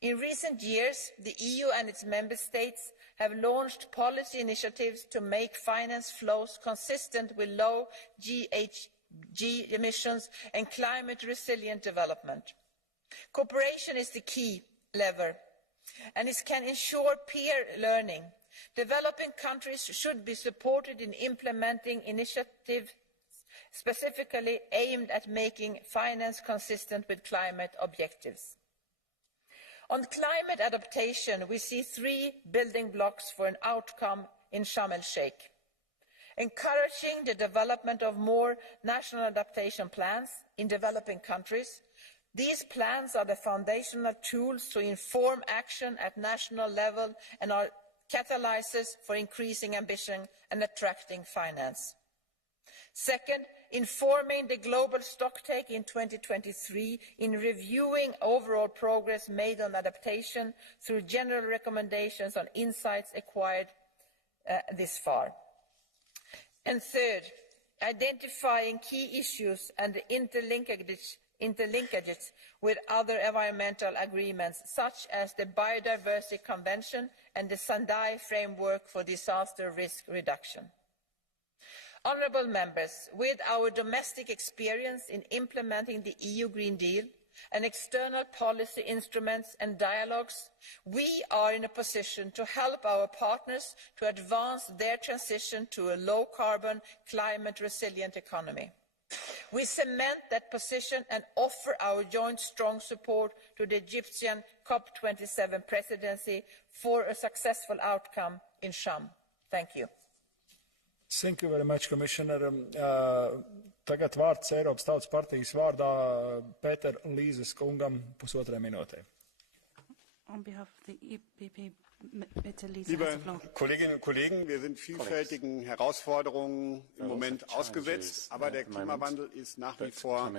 In recent years, the EU and its member states have launched policy initiatives to make finance flows consistent with low GHG emissions and climate-resilient development. Cooperation is the key lever, and it can ensure peer learning. Developing countries should be supported in implementing initiatives specifically aimed at making finance consistent with climate objectives. On climate adaptation, we see three building blocks for an outcome in Sharm el-Sheikh. Encouraging the development of more national adaptation plans in developing countries. These plans are the foundational tools to inform action at national level and are catalysts for increasing ambition and attracting finance. Second, informing the global stocktake in 2023 in reviewing overall progress made on adaptation through general recommendations on insights acquired this far. And third, identifying key issues and interlinkages with other environmental agreements, such as the Biodiversity Convention and the Sendai Framework for Disaster Risk Reduction. Honourable members, with our domestic experience in implementing the EU Green Deal and external policy instruments and dialogues, we are in a position to help our partners to advance their transition to a low-carbon, climate-resilient economy. We cement that position and offer our joint strong support to the Egyptian COP27 presidency for a successful outcome in Sharm. Thank you. Thank you very much, Commissioner. Tagad vārds Eiropas Tautas partijas vārdā Pēter Līzes kungam 1,5 minūtē. On behalf of the EPP, Peter Liese. Liebe Kolleginnen und Kollegen, wir sind vielfältigen Herausforderungen im Moment ausgesetzt, aber der Klimawandel ist nach wie vor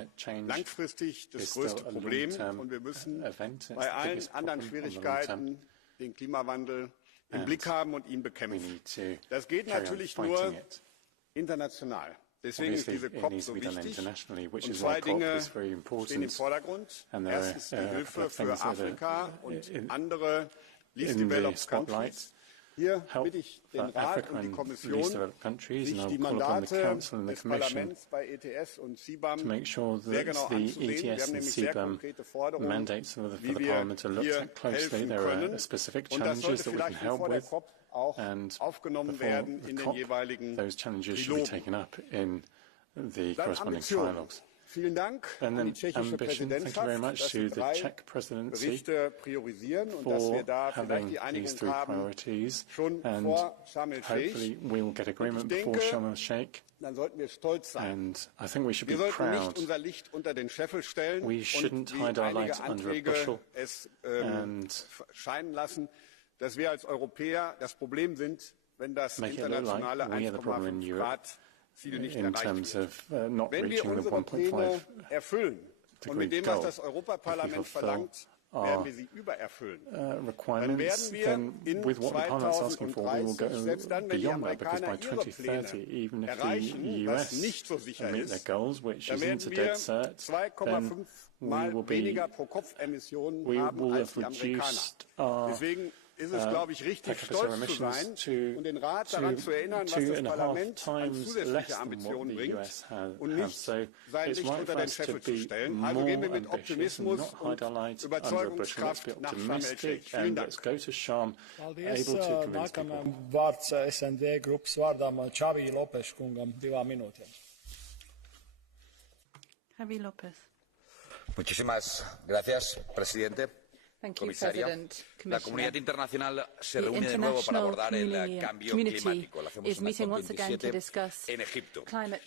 langfristig das größte Problem und wir müssen bei allen anderen Schwierigkeiten den Klimawandel im Blick haben und ihn bekämpfen. Das geht natürlich nur international. Deswegen ist diese COP so wichtig und zwei Dinge stehen im Vordergrund. Erstens die Hilfe für Afrika und andere least developed countries. Hier bitte ich den Rat und die Kommission, sich die Mandate des Parlaments bei ETS und CBAM sehr genau anzusehen. Wir haben nämlich sehr konkrete Forderungen, wie wir hier helfen können. Und das sollte vielleicht vor der COP auch aufgenommen werden in den jeweiligen Trilogen. Dann Ambition. Vielen Dank an die tschechische Präsidentschaft, dass sie 3 Berichte priorisieren und dass wir da vielleicht die Einigung haben, schon vor Sharm el-Sheikh. Ich denke, dann sollten wir stolz sein. Wir sollten nicht unser Licht unter den Scheffel stellen und wie einige Anträge es scheinen lassen, dass wir als Europäer das Problem sind, wenn das internationale 1,5 Grad Ziel nicht erreicht wird. Wenn wir unsere Pläne erfüllen und mit dem, was das Europaparlament verlangt, werden wir sie übererfüllen. Dann werden wir in 2030, selbst dann, wenn die Amerikaner ihre Pläne erreichen, was nicht so sicher ist, dann werden wir 2,5 Mal weniger pro Kopf Emissionen haben als die Amerikaner. Deswegen ist es, glaube ich, richtig, stolz zu sein und den Rat daran zu erinnern, was das Parlament an zusätzliche Ambitionen bringt und nicht sein Licht unter den Scheffel zu stellen. Also gehen wir mit Optimismus und Überzeugungskraft nach Sharm el-Sheikh. Vielen Dank. Paldies. Nākamajam vārds SND grupas vārdām Čavī Lopes kungam 2 minūtēm. Javi López. Muchísimas gracias, presidente. Comisaria, la comunidad internacional se reúne de nuevo para abordar el cambio climático. Lo hacemos en la COP27 en Egipto.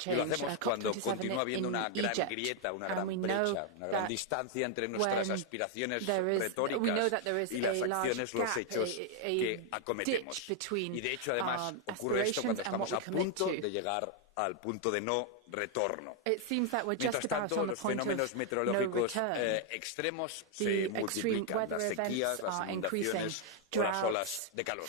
Y lo hacemos cuando continúa habiendo una gran grieta, una gran brecha, una gran distancia entre nuestras aspiraciones retóricas y las acciones, los hechos que acometemos. Y de hecho, además, ocurre esto cuando estamos a punto de llegar al punto de no retorno. Mientras tanto, los fenómenos meteorológicos extremos se multiplican, las sequías, las inundaciones o las olas de calor.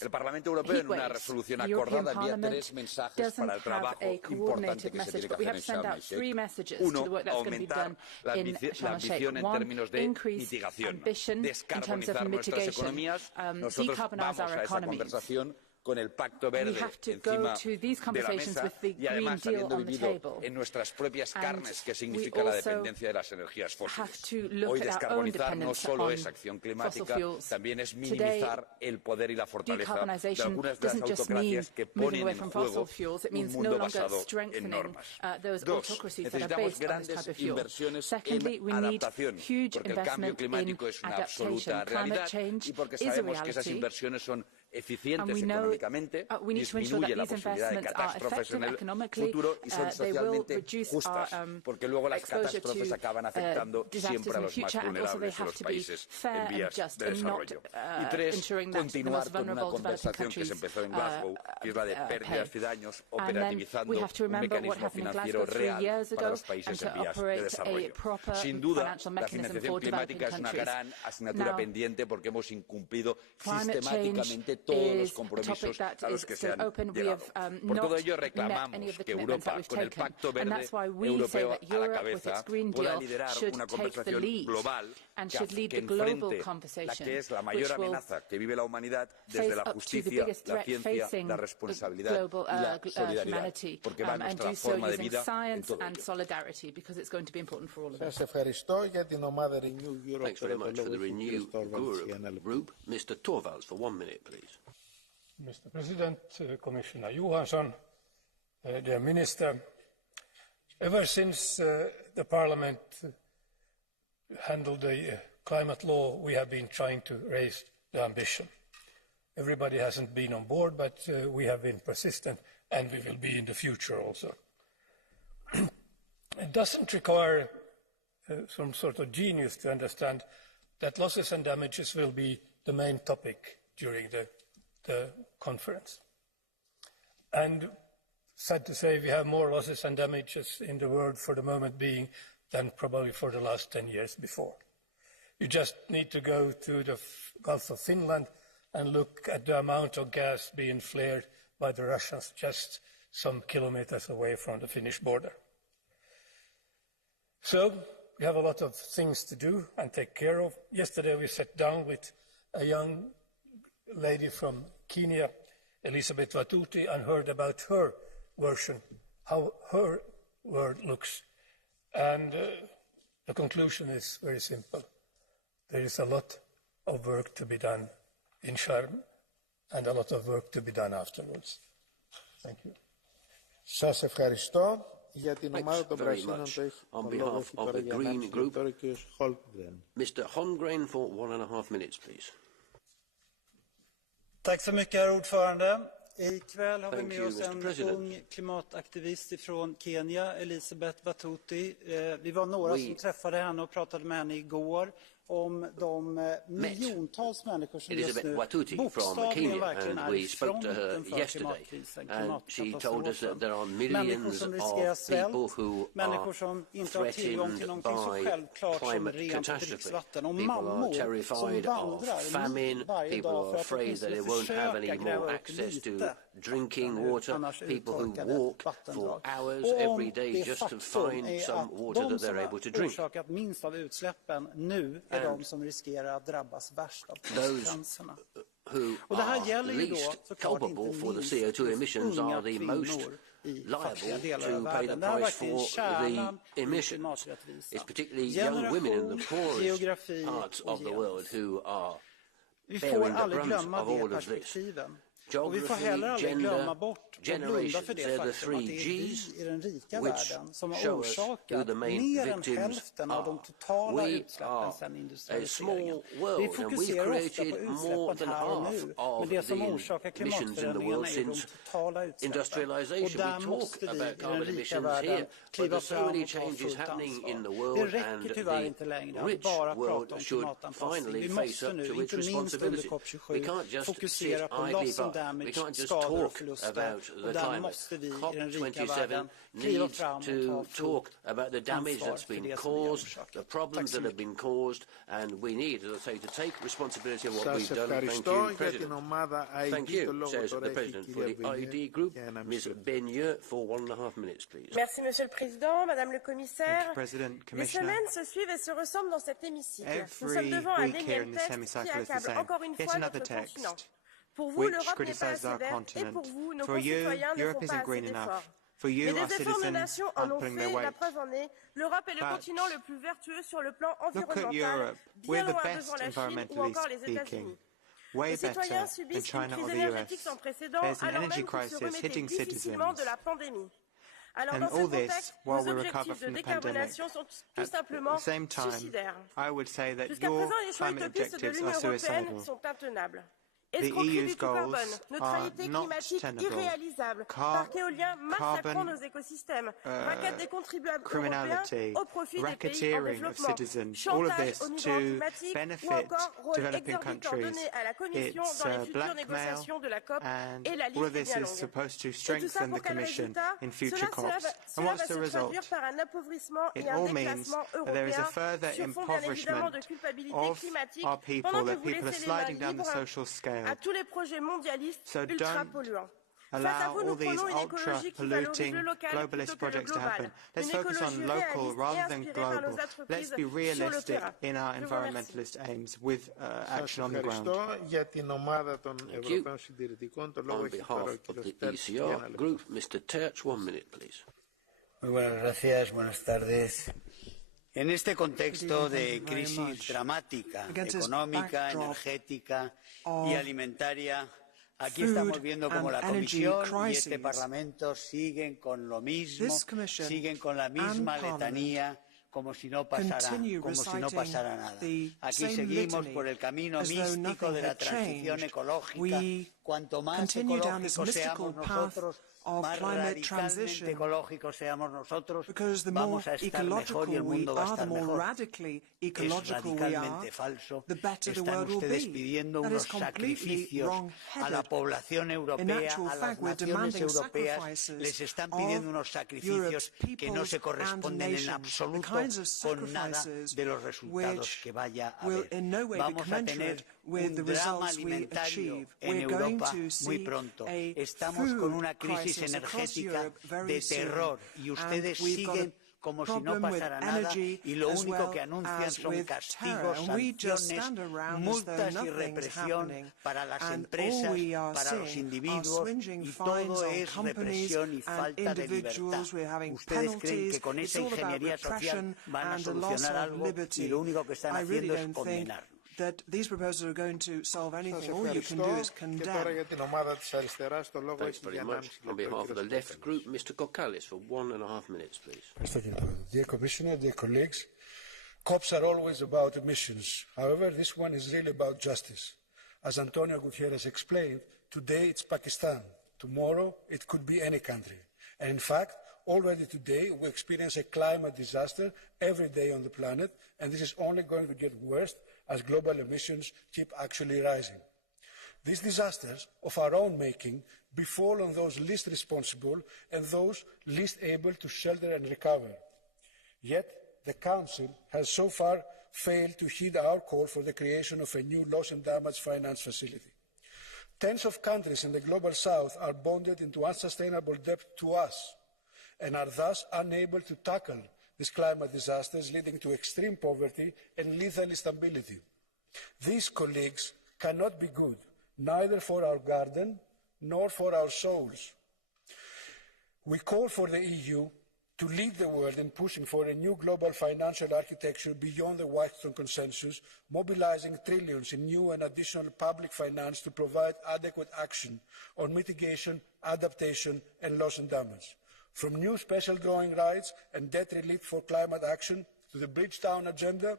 El Parlamento Europeo, en una resolución acordada, envía 3 mensajes para el trabajo importante que se tiene que hacer en Sharm el-Sheikh. 1, aumentar la ambición en términos de mitigación, descarbonizar nuestras economías. Nosotros vamos a esa conversación con el Pacto Verde encima de la mesa y además habiendo vivido en nuestras propias carnes qué significa la dependencia de las energías fósiles. Hoy descarbonizar no solo es acción climática, también es minimizar el poder y la fortaleza de algunas de las autocracias que ponen en juego un mundo basado en normas. 2, necesitamos grandes inversiones en adaptación, porque el cambio climático es una absoluta realidad y porque sabemos que esas inversiones son eficientes económicamente, disminuye la posibilidad de catástrofes en el futuro y son socialmente justas, porque luego las catástrofes acaban afectando siempre a los más vulnerables de los países en vías de desarrollo. Y 3, continuar con una conversación que se empezó en Glasgow, que es la de pérdidas y daños, operativizando un mecanismo financiero real para los países en vías de desarrollo. Sin duda, la financiación climática es una gran asignatura pendiente porque hemos incumplido sistemáticamente todos los compromisos a los que se han llegado. Por todo ello reclamamos que Europa, con el Pacto Verde Europeo a la cabeza, pueda liderar una conversación global que enfrente la que es la mayor amenaza que vive la humanidad desde la justicia, la ciencia, la responsabilidad y la solidaridad, porque va en nuestra forma de vida en todo ello. Thanks very much for the Renew Group. Mr. Torvalds, for 1 minute, please. Mr. President, Commissioner Johansson, dear Minister, ever since the Parliament handled the climate law, we have been trying to raise the ambition. Everybody hasn't been on board, but we have been persistent, and we will be in the future also. It doesn't require some sort of genius to understand that losses and damages will be the main topic during the conference. And sad to say, we have more losses and damages in the world for the moment being than probably for the last 10 years before. You just need to go to the Gulf of Finland and look at the amount of gas being flared by the Russians just some kilometers away from the Finnish border. So we have a lot of things to do and take care of. Yesterday we sat down with a young lady from Kenya, Elizabeth Watuti, and heard about her version, how her world looks. And the conclusion is very simple. There is a lot of work to be done in Sharm and a lot of work to be done afterwards. Thank you. Σας ευχαριστώ. Για την ομάδα των Πρασίνων το έχει on behalf of the Green Group, Mr. Holmgren for 1.5 minutes, please. Tack så mycket, herr ordförande. Ikväll har vi med oss en ung klimataktivist från Kenya, Elizabeth Watuti. Vi var några som träffade henne och pratade med henne igår om de miljontals människor som just nu bokstavligen verkligen är i fronten för klimatkrisen, klimatkatastrofen. Människor som riskerar svält, människor som inte har tillgång till någonting så självklart som rent dricksvatten och mammor som vandrar varje dag för att åtminstone försöka gräva upp lite drinking water, people who walk for hours every day just to find some water that they're able to drink. Orsakat minst av utsläppen nu är de som riskerar att drabbas värst av konsekvenserna. Och det här gäller ju då såklart inte minst unga kvinnor i fattiga delar av världen. Det här är verkligen kärnan i klimaträttvisan. Generation, geografi och genus. Vi får aldrig glömma det perspektiven. Och vi får heller aldrig glömma bort och blunda för det faktum att det är vi i den rika världen som har orsakat mer än hälften av de totala utsläppen sedan industrialiseringen. Vi fokuserar ofta på utsläppen här och nu, men det som orsakar klimatförändringarna är de totala utsläppen. Och där måste vi i den rika världen kliva fram och ta fullt ansvar. Det räcker tyvärr inte längre att bara prata om klimatanpassning. Vi måste nu, inte minst under COP27, fokusera på loss and damage, skador och förluster. Och där måste vi i den rika världen kliva fram och ta fullt ansvar för det som vi har orsakat. Tack så mycket. And we need, as I say, to take responsibility of what we've done. Thank you, President. Thank you, says the President for the ID Group. Ms. Beigneux for 1.5 minutes, please. Merci, Monsieur le Président, Madame le Commissaire. Les semaines se suivent et se ressemblent dans cet hémicycle. Nous sommes devant un énième texte qui accable encore une fois notre continent. Pour vous, l'Europe n'est pas assez verte et pour vous, nos concitoyens ne font pas assez d'efforts. Mais des efforts de nations en ont fait, la preuve en est, l'Europe est le continent le plus vertueux sur le plan environnemental, bien loin devant la Chine ou encore les États-Unis. Les citoyens subissent une crise énergétique sans précédent, alors même qu'ils se remettaient difficilement de la pandémie. Alors dans ce contexte, nos objectifs de décarbonation sont tout simplement suicidaires. Jusqu'à présent, les choix utopistes de l'Union européenne sont intenables. Escroquerie du tout carbone, neutralité climatique irréalisable, parc éolien massacrant nos écosystèmes, raquette des contribuables européens au profit des pays en développement, chantage aux migrants climatiques ou encore rôle exorbitant donné à la Commission dans les futures négociations de la COP et la liste est bien longue. Et tout ça pour quel résultat? Cela va se traduire par un appauvrissement et un déclassement européen sur fond bien évidemment de culpabilité climatique pendant que vous laissez les mains libres à tous les projets mondialistes ultra-polluants. Face à vous, nous prenons une écologie qui valorise le local plutôt que le global. Une écologie réaliste et inspirée par nos entreprises sur le terrain. Je vous remercie. Ευχαριστώ για την ομάδα των Ευρωπαίων Συντηρητικών. Το λόγο έχει τώρα ο κύριος Τέρτς. Muy buenas gracias, buenas tardes. En este contexto de crisis dramática, económica, energética y alimentaria, aquí estamos viendo como la Comisión y este Parlamento siguen con lo mismo, siguen con la misma letanía, como si no pasara nada. Aquí seguimos por el camino místico de la transición ecológica. Cuanto más ecológicos seamos nosotros, más radicalmente ecológicos seamos nosotros, vamos a estar mejor y el mundo va a estar mejor. Es radicalmente falso. Están ustedes pidiendo unos sacrificios a la población europea, a las naciones europeas, les están pidiendo unos sacrificios que no se corresponden en absoluto con nada de los resultados que vaya a haber. Vamos a tener un drama alimentario en Europa muy pronto. Estamos con una crisis energética de terror y ustedes siguen como si no pasara nada y lo único que anuncian son castigos, sanciones, multas y represión para las empresas, para los individuos y todo es represión y falta de libertad. Ustedes creen que con esa ingeniería social van a solucionar algo y lo único que están haciendo es condenar. That these proposals are going to solve anything. All you can do is condemn. Thanks very much. On behalf of the left group, Mr. Kokkalis, for 1.5 minutes, please. Dear Commissioner, dear colleagues, COPs are always about emissions. However, this one is really about justice. As Antonio Gutierrez explained, today it's Pakistan. Tomorrow it could be any country. And in fact, already today we experience a climate disaster every day on the planet, and this is only going to get worse as global emissions keep actually rising. These disasters of our own making befall on those least responsible and those least able to shelter and recover. Yet, the Council has so far failed to heed our call for the creation of a new loss and damage finance facility. Tens of countries in the global south are bonded into unsustainable debt to us and are thus unable to tackle these climate disasters leading to extreme poverty and lethal instability. These, colleagues, cannot be good, neither for our garden nor for our souls. We call for the EU to lead the world in pushing for a new global financial architecture beyond the Washington Consensus, mobilizing trillions in new and additional public finance to provide adequate action on mitigation, adaptation and loss and damage. From new special drawing rights and debt relief for climate action to the Bridgetown agenda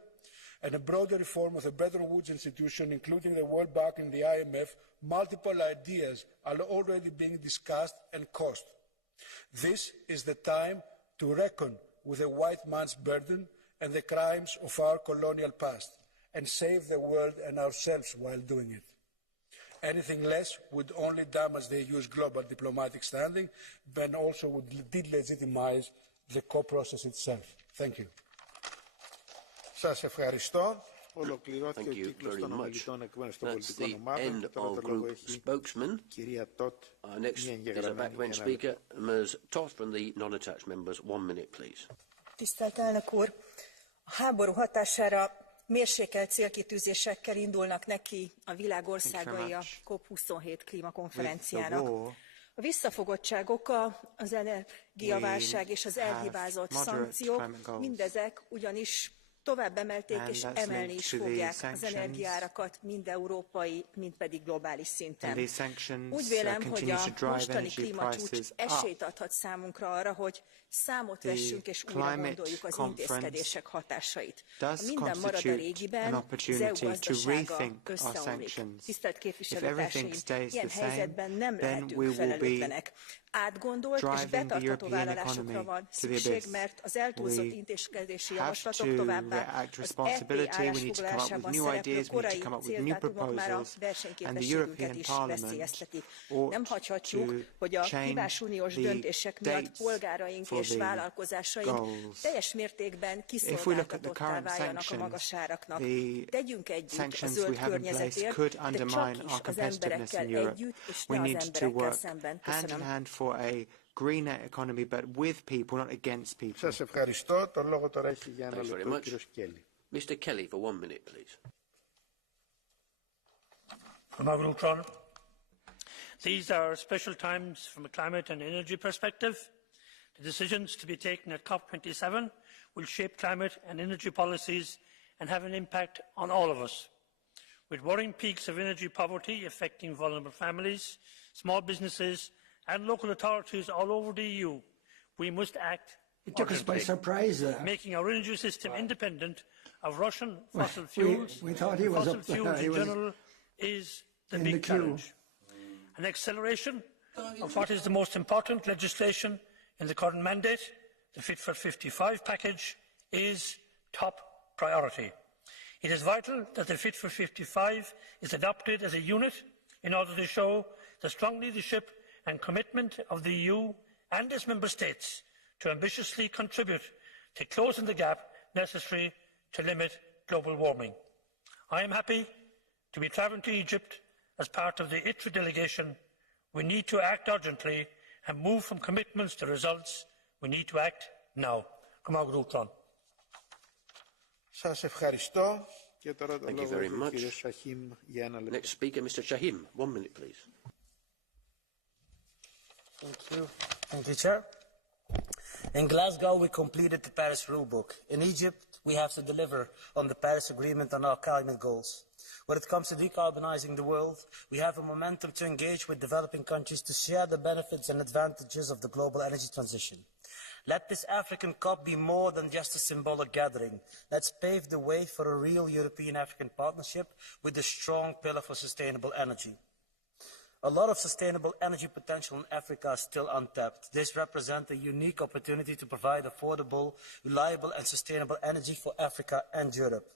and a broader reform of the Bretton Woods institution, including the World Bank and the IMF, multiple ideas are already being discussed and cost. This is the time to reckon with the white man's burden and the crimes of our colonial past and save the world and ourselves while doing it. Anything less would only damage the EU's global diplomatic standing, but also would delegitimize the co-process itself. Thank you. Σας ευχαριστώ. Ολοκληρώθηκε ο κύκλος των ομιλητών εκ μέρους των πολιτικών ομάδων. Τώρα το λόγο έχει η κυρία Τότ. Next is a backbench speaker, Ms. Toth from the non-attached members. 1 minute, please. Tisztelt elnök úr! A háború hatására mérsékelt célkitűzésekkel indulnak neki a világ országai a COP27 klímakonferenciának. A visszafogottság oka az energiaválság és az elhibázott szankciók, mindezek ugyanis tovább emelték és emelni is fogják az energiaárakat mind európai, mind pedig globális szinten. Úgy vélem, hogy a mostani klímacsúcs esélyt adhat számunkra arra, hogy számot vessünk és újra gondoljuk az intézkedések hatásait. Ha minden marad a régiben, az EU gazdasága összeomlik. Tisztelt képviselőtársaim, ilyen helyzetben nem lehetünk felelőtlenek. Átgondolt és betartató vállalásokra van szükség, mert az eltúlzott intézkedési javaslatok továbbá act responsibility, we need to come up with new ideas, we need to come up with new proposals, and the European Parliament ought to change the dates for the goals. If we look at the current sanctions, the sanctions we have in place could undermine our competitiveness in Europe. We need to work hand in hand for a greener economy, but with people, not against people. Σας ευχαριστώ. Το λόγο τώρα έχει για ένα λεπτό ο κύριος Kelly. Mr. Kelly, for 1 minute, please. These are special times from a climate and energy perspective. The decisions to be taken at COP27 will shape climate and energy policies and have an impact on all of us. With worrying peaks of energy poverty affecting vulnerable families, small businesses and local authorities all over the EU, we must act It took us by surprise there. Making our energy system independent of Russian fossil fuels, we thought he was fossil up there. fuels He in was general is the in big the queue. challenge. An acceleration of what is the most important legislation in the current mandate, the Fit for 55 package, is top priority. It is vital that the Fit for 55 is adopted as a unit in order to show the strong leadership and commitment of the EU and its member states to ambitiously contribute to closing the gap necessary to limit global warming. I am happy to be travelling to Egypt as part of the ITRE delegation. We need to act urgently and move from commitments to results. We need to act now. Σας ευχαριστώ. Και τώρα το Thank you λόγο very έχει ο much. κύριος Shahim για ένα λεπτό. Next speaker, Mr. Shahim. 1 minute, please. Thank you, Chair. In Glasgow, we completed the Paris rulebook. In Egypt, we have to deliver on the Paris Agreement on our climate goals. When it comes to decarbonising the world, we have a momentum to engage with developing countries to share the benefits and advantages of the global energy transition. Let this African COP be more than just a symbolic gathering. Let's pave the way for a real European-African partnership with a strong pillar for sustainable energy. A lot of sustainable energy potential in Africa is still untapped. This represents a unique opportunity to provide affordable, reliable and sustainable energy for Africa and Europe.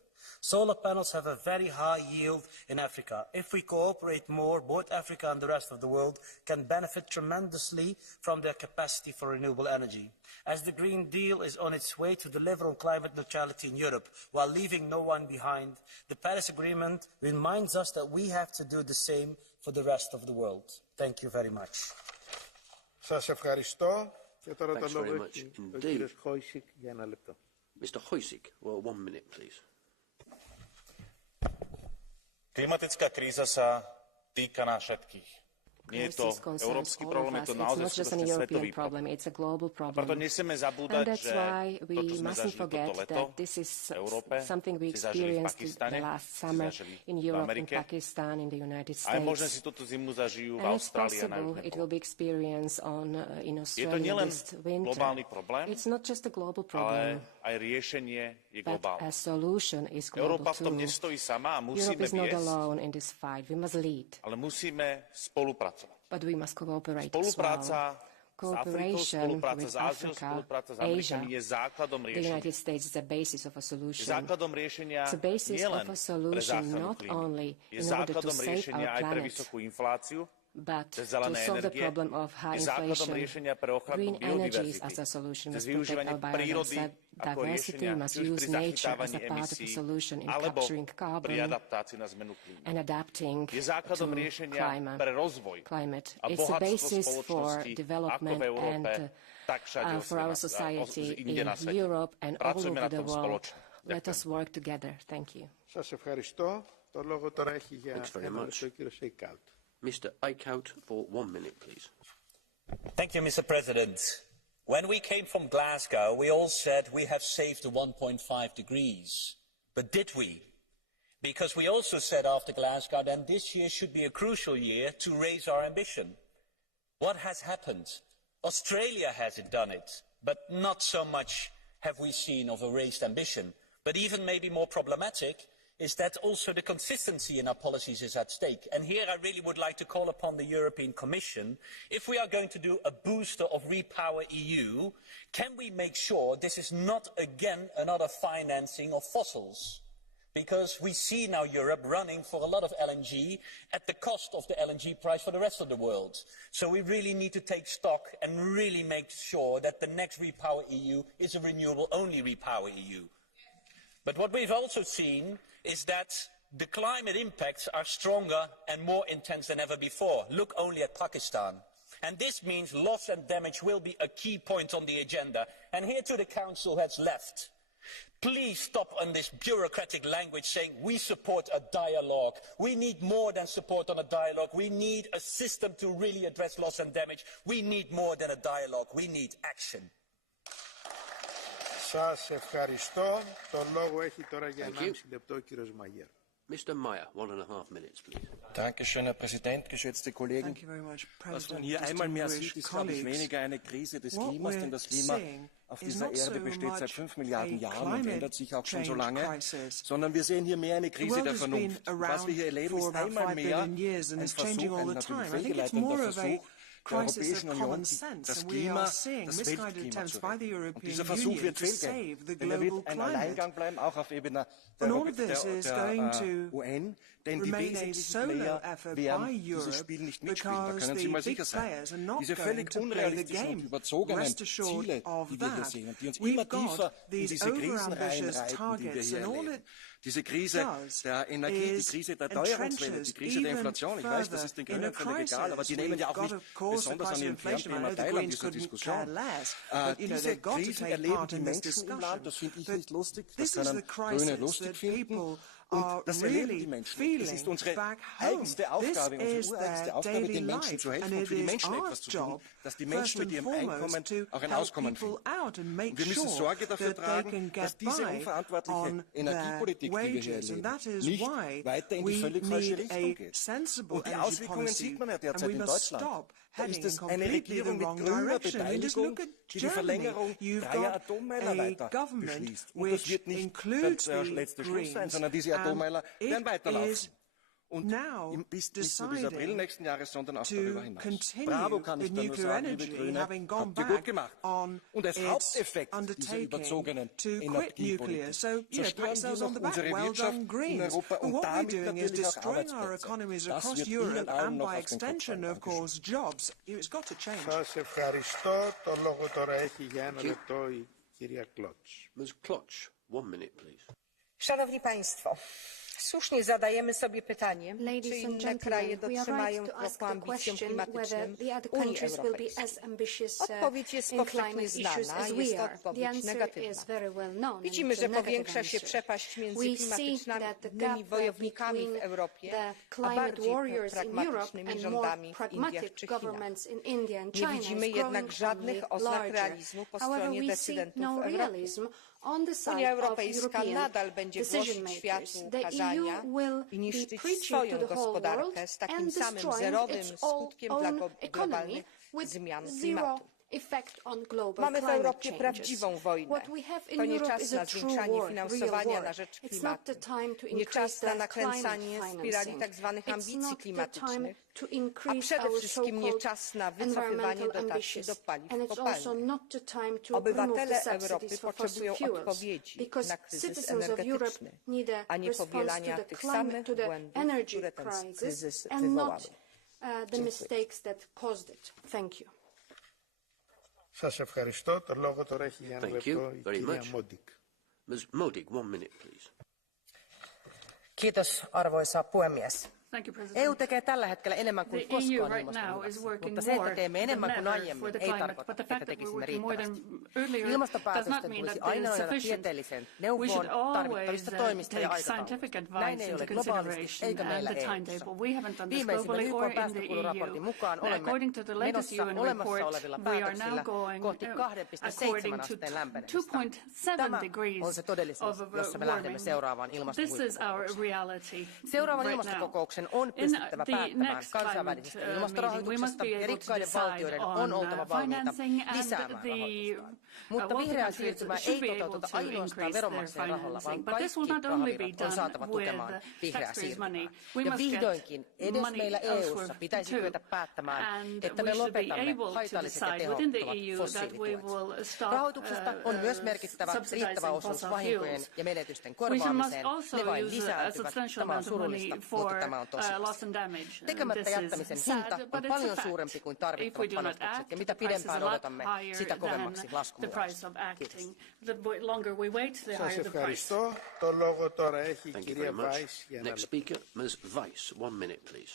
Solar panels have a very high yield in Africa. If we cooperate more, both Africa and the rest of the world can benefit tremendously from their capacity for renewable energy. As the Green Deal is on its way to deliver on climate neutrality in Europe while leaving no one behind, the Paris Agreement reminds us that we have to do the same for the rest of the world. Thank you very much. Σας ευχαριστώ. Και τώρα το Thanks λόγο very much έχει ο indeed. κύριος Χόισικ για ένα λεπτό. Mr. Hojsik, well, 1 minute, please. Klimatická kríza sa týka nás všetkých. Nie je to európsky problém, je to naozaj skutočne svetový problém. A preto nesmieme zabúdať, že to, čo sme zažili toto leto v Európe, si zažili v Pakistane, si zažili v Amerike. A je možné si túto zimu zažijú v Austrálii a na južnej polke. Je to nielen globálny problém, ale aj riešenie je globálne. Európa v tom nestojí sama a musíme viesť, ale musíme spolupracovať. Spolupráca s Afrikou, spolupráca s Áziou, spolupráca s Amerikami je základom riešenia. Je základom riešenia nielen pre záchranu klímy, je základom riešenia aj pre vysokú infláciu, pre zelené energie, je základom riešenia pre ochranu biodiverzity, cez využívanie prírody ako riešenia, či už pri zachytávaní emisí, alebo pri adaptácii na zmenu klímy. Je základom riešenia pre rozvoj a bohatstvo spoločnosti ako v Európe, tak všade inde na svete. Pracujeme na tom spoločne. Let us work together. Thank you. Σας ευχαριστώ. Το λόγο τώρα έχει για ένα λεπτό ο κύριος Σέικαουτ. Mr. Eickhout for 1 minute, please. Thank you, Mr. President. When we came from Glasgow, we all said we have saved the 1.5 degrees. But did we? Because we also said after Glasgow that this year should be a crucial year to raise our ambition. What has happened? Australia hasn't done it, but not so much have we seen of a raised ambition. But even maybe more problematic is that also the consistency in our policies is at stake. And here I really would like to call upon the European Commission, if we are going to do a booster of Repower EU, can we make sure this is not again another financing of fossils? Because we see now Europe running for a lot of LNG at the cost of the LNG price for the rest of the world. So we really need to take stock and really make sure that the next Repower EU is a renewable-only Repower EU. But what we've also seen is that the climate impacts are stronger and more intense than ever before. Look only at Pakistan. And this means loss and damage will be a key point on the agenda. And here to the Council has left. Please stop on this bureaucratic language saying we support a dialogue. We need more than support on a dialogue. We need a system to really address loss and damage. We need more than a dialogue. We need action. Σας ευχαριστώ. Το λόγο έχει τώρα για 1,5 λεπτό ο κύριος Μαγιέρ. Mr. Meyer, 1.5 minutes, please. Dankeschön, Herr Präsident, geschätzte Kollegen. Was man hier einmal mehr sieht, ist, glaube ich, weniger eine Krise des Klimas, denn das Klima auf dieser Erde besteht seit 5 Milliarden Jahren und ändert sich auch schon so lange, sondern wir sehen hier mehr eine Krise der Vernunft. Was wir hier erleben, ist einmal mehr ein Versuch, ein natürlich fehlgeleiteter Versuch, der Europäischen Union das Klima, das Weltklima zu retten. Und dieser Versuch wird fehlgehen, denn er wird ein Alleingang bleiben, auch auf Ebene der UN, denn die wesentlichen Player werden dieses Spiel nicht mitspielen, da können Sie mal sicher sein. Diese völlig unrealistischen und überzogenen Ziele, die wir hier sehen und die uns immer tiefer in diese Krisen reinreiten, die wir hier erleben. Diese Krise der Energie, die Krise der Teuerungswelle, die Krise der Inflation, ich weiß, das ist den Grünen völlig egal, aber die nehmen ja auch nicht besonders an ihrem Kernthema teil an dieser Diskussion. Diese Krisen erleben die Menschen im Land, das finde ich nicht lustig, das können Grüne lustig finden. Und das erleben die Menschen. Das ist unsere eigenste Aufgabe, unsere ureigenste Aufgabe, den Menschen zu helfen und für die Menschen etwas zu tun, dass die Menschen mit ihrem Einkommen auch ein Auskommen finden. Und wir müssen Sorge dafür tragen, dass diese unverantwortliche Energiepolitik, die wir hier erleben, nicht weiter in die völlig falsche Richtung geht. Und die Auswirkungen sieht man ja derzeit in Deutschland. Da ist es eine Regierung mit grüner Beteiligung, die die Verlängerung 3 Atommeiler weiter beschließt. Und das wird nicht der letzte Schluss sein, sondern diese Atommeiler werden weiterlaufen. Und bis April nächsten Jahres, sondern auch darüber hinaus. Bravo, kann ich da nur sagen, liebe Grüne, habt ihr gut gemacht. Und als Haupteffekt dieser überzogenen Energiepolitik zerstören wir noch unsere Wirtschaft in Europa und damit natürlich auch Arbeitsplätze. Das wird Ihnen allen noch auf den Kopf fallen. Σας ευχαριστώ. Το λόγο τώρα έχει για 1 λεπτό η κυρία Klotz. Ms. Klotz, 1 minute, please. Szanowni Państwo, słusznie zadajemy sobie pytanie, czy inne kraje dotrzymają kroku ambicjom klimatycznym Unii Europejskiej. Odpowiedź jest powszechnie znana, jest to odpowiedź negatywna. Widzimy, że powiększa się przepaść między klimatycznymi wojownikami w Europie, a bardziej pragmatycznymi rządami w Indiach czy Chinach. Nie widzimy jednak żadnych oznak realizmu po stronie decydentów w Europie. Unia Europejska nadal będzie głosić światu kazania i niszczyć swoją gospodarkę z takim samym zerowym skutkiem dla globalnych zmian klimatu. Mamy w Europie prawdziwą wojnę. To nie czas na zwiększanie finansowania na rzecz klimatu. Nie czas na nakręcanie spirali tzw. ambicji klimatycznych, a przede wszystkim nie czas na wycofywanie dotacji do paliw kopalnych. Obywatele Europy potrzebują odpowiedzi na kryzys energetyczny, a nie powielania tych samych błędów, które ten kryzys wywołały. Σας ευχαριστώ. Το λόγο τώρα έχει για 1 λεπτό η κυρία Μόντικ. Ms. Modig, 1 minute, please. Kiitos, arvoisa puhemies. EU tekee tällä hetkellä enemmän kuin koskaan ilmastonmuutoksessa, mutta se, että teemme enemmän kuin aiemmin, ei tarkoita, että tekisimme riittävästi. Ilmastopäätösten tulisi aina nojata tieteelliseen neuvoon tarvittavista toimista ja aikatauluista. Näin ei ole globaalisti eikä meillä EU:ssa. Viimeisimmän YK:n päästökuluraportin mukaan olemme menossa olemassa olevilla päätöksillä kohti 2,7 asteen lämpenemistä. Tämä on se todellisuus, jossa me lähdemme seuraavaan ilmastohuippuun. Seuraavan ilmastokokouksen hallituksen on pystyttävä päättämään kansainvälisestä ilmastorahoituksesta ja rikkaiden valtioiden on oltava valmiita lisäämään rahoitustaan. Mutta vihreä siirtymä ei toteututa ainoastaan veronmaksajien rahoilla, vaan kaikki rahavirrat on saatava tukemaan vihreää siirtymää. Ja vihdoinkin edes meillä EU:ssa pitäisi kyetä päättämään, että me lopetamme haitalliset ja tehottomat fossiilituet. Rahoituksesta on myös merkittävä riittävä osuus vahinkojen ja menetysten korvaamiseen. Ne vain lisääntyvät. Tämä on surullista, mutta tämä on tosiasia. Tekemättä jättämisen hinta on paljon suurempi kuin tarvittavat panostukset, ja mitä pidempään odotamme, sitä kovemmaksi laskumme laskee. Kiitos. Thank you very much. Next speaker, Ms. Weiss. 1 minute, please.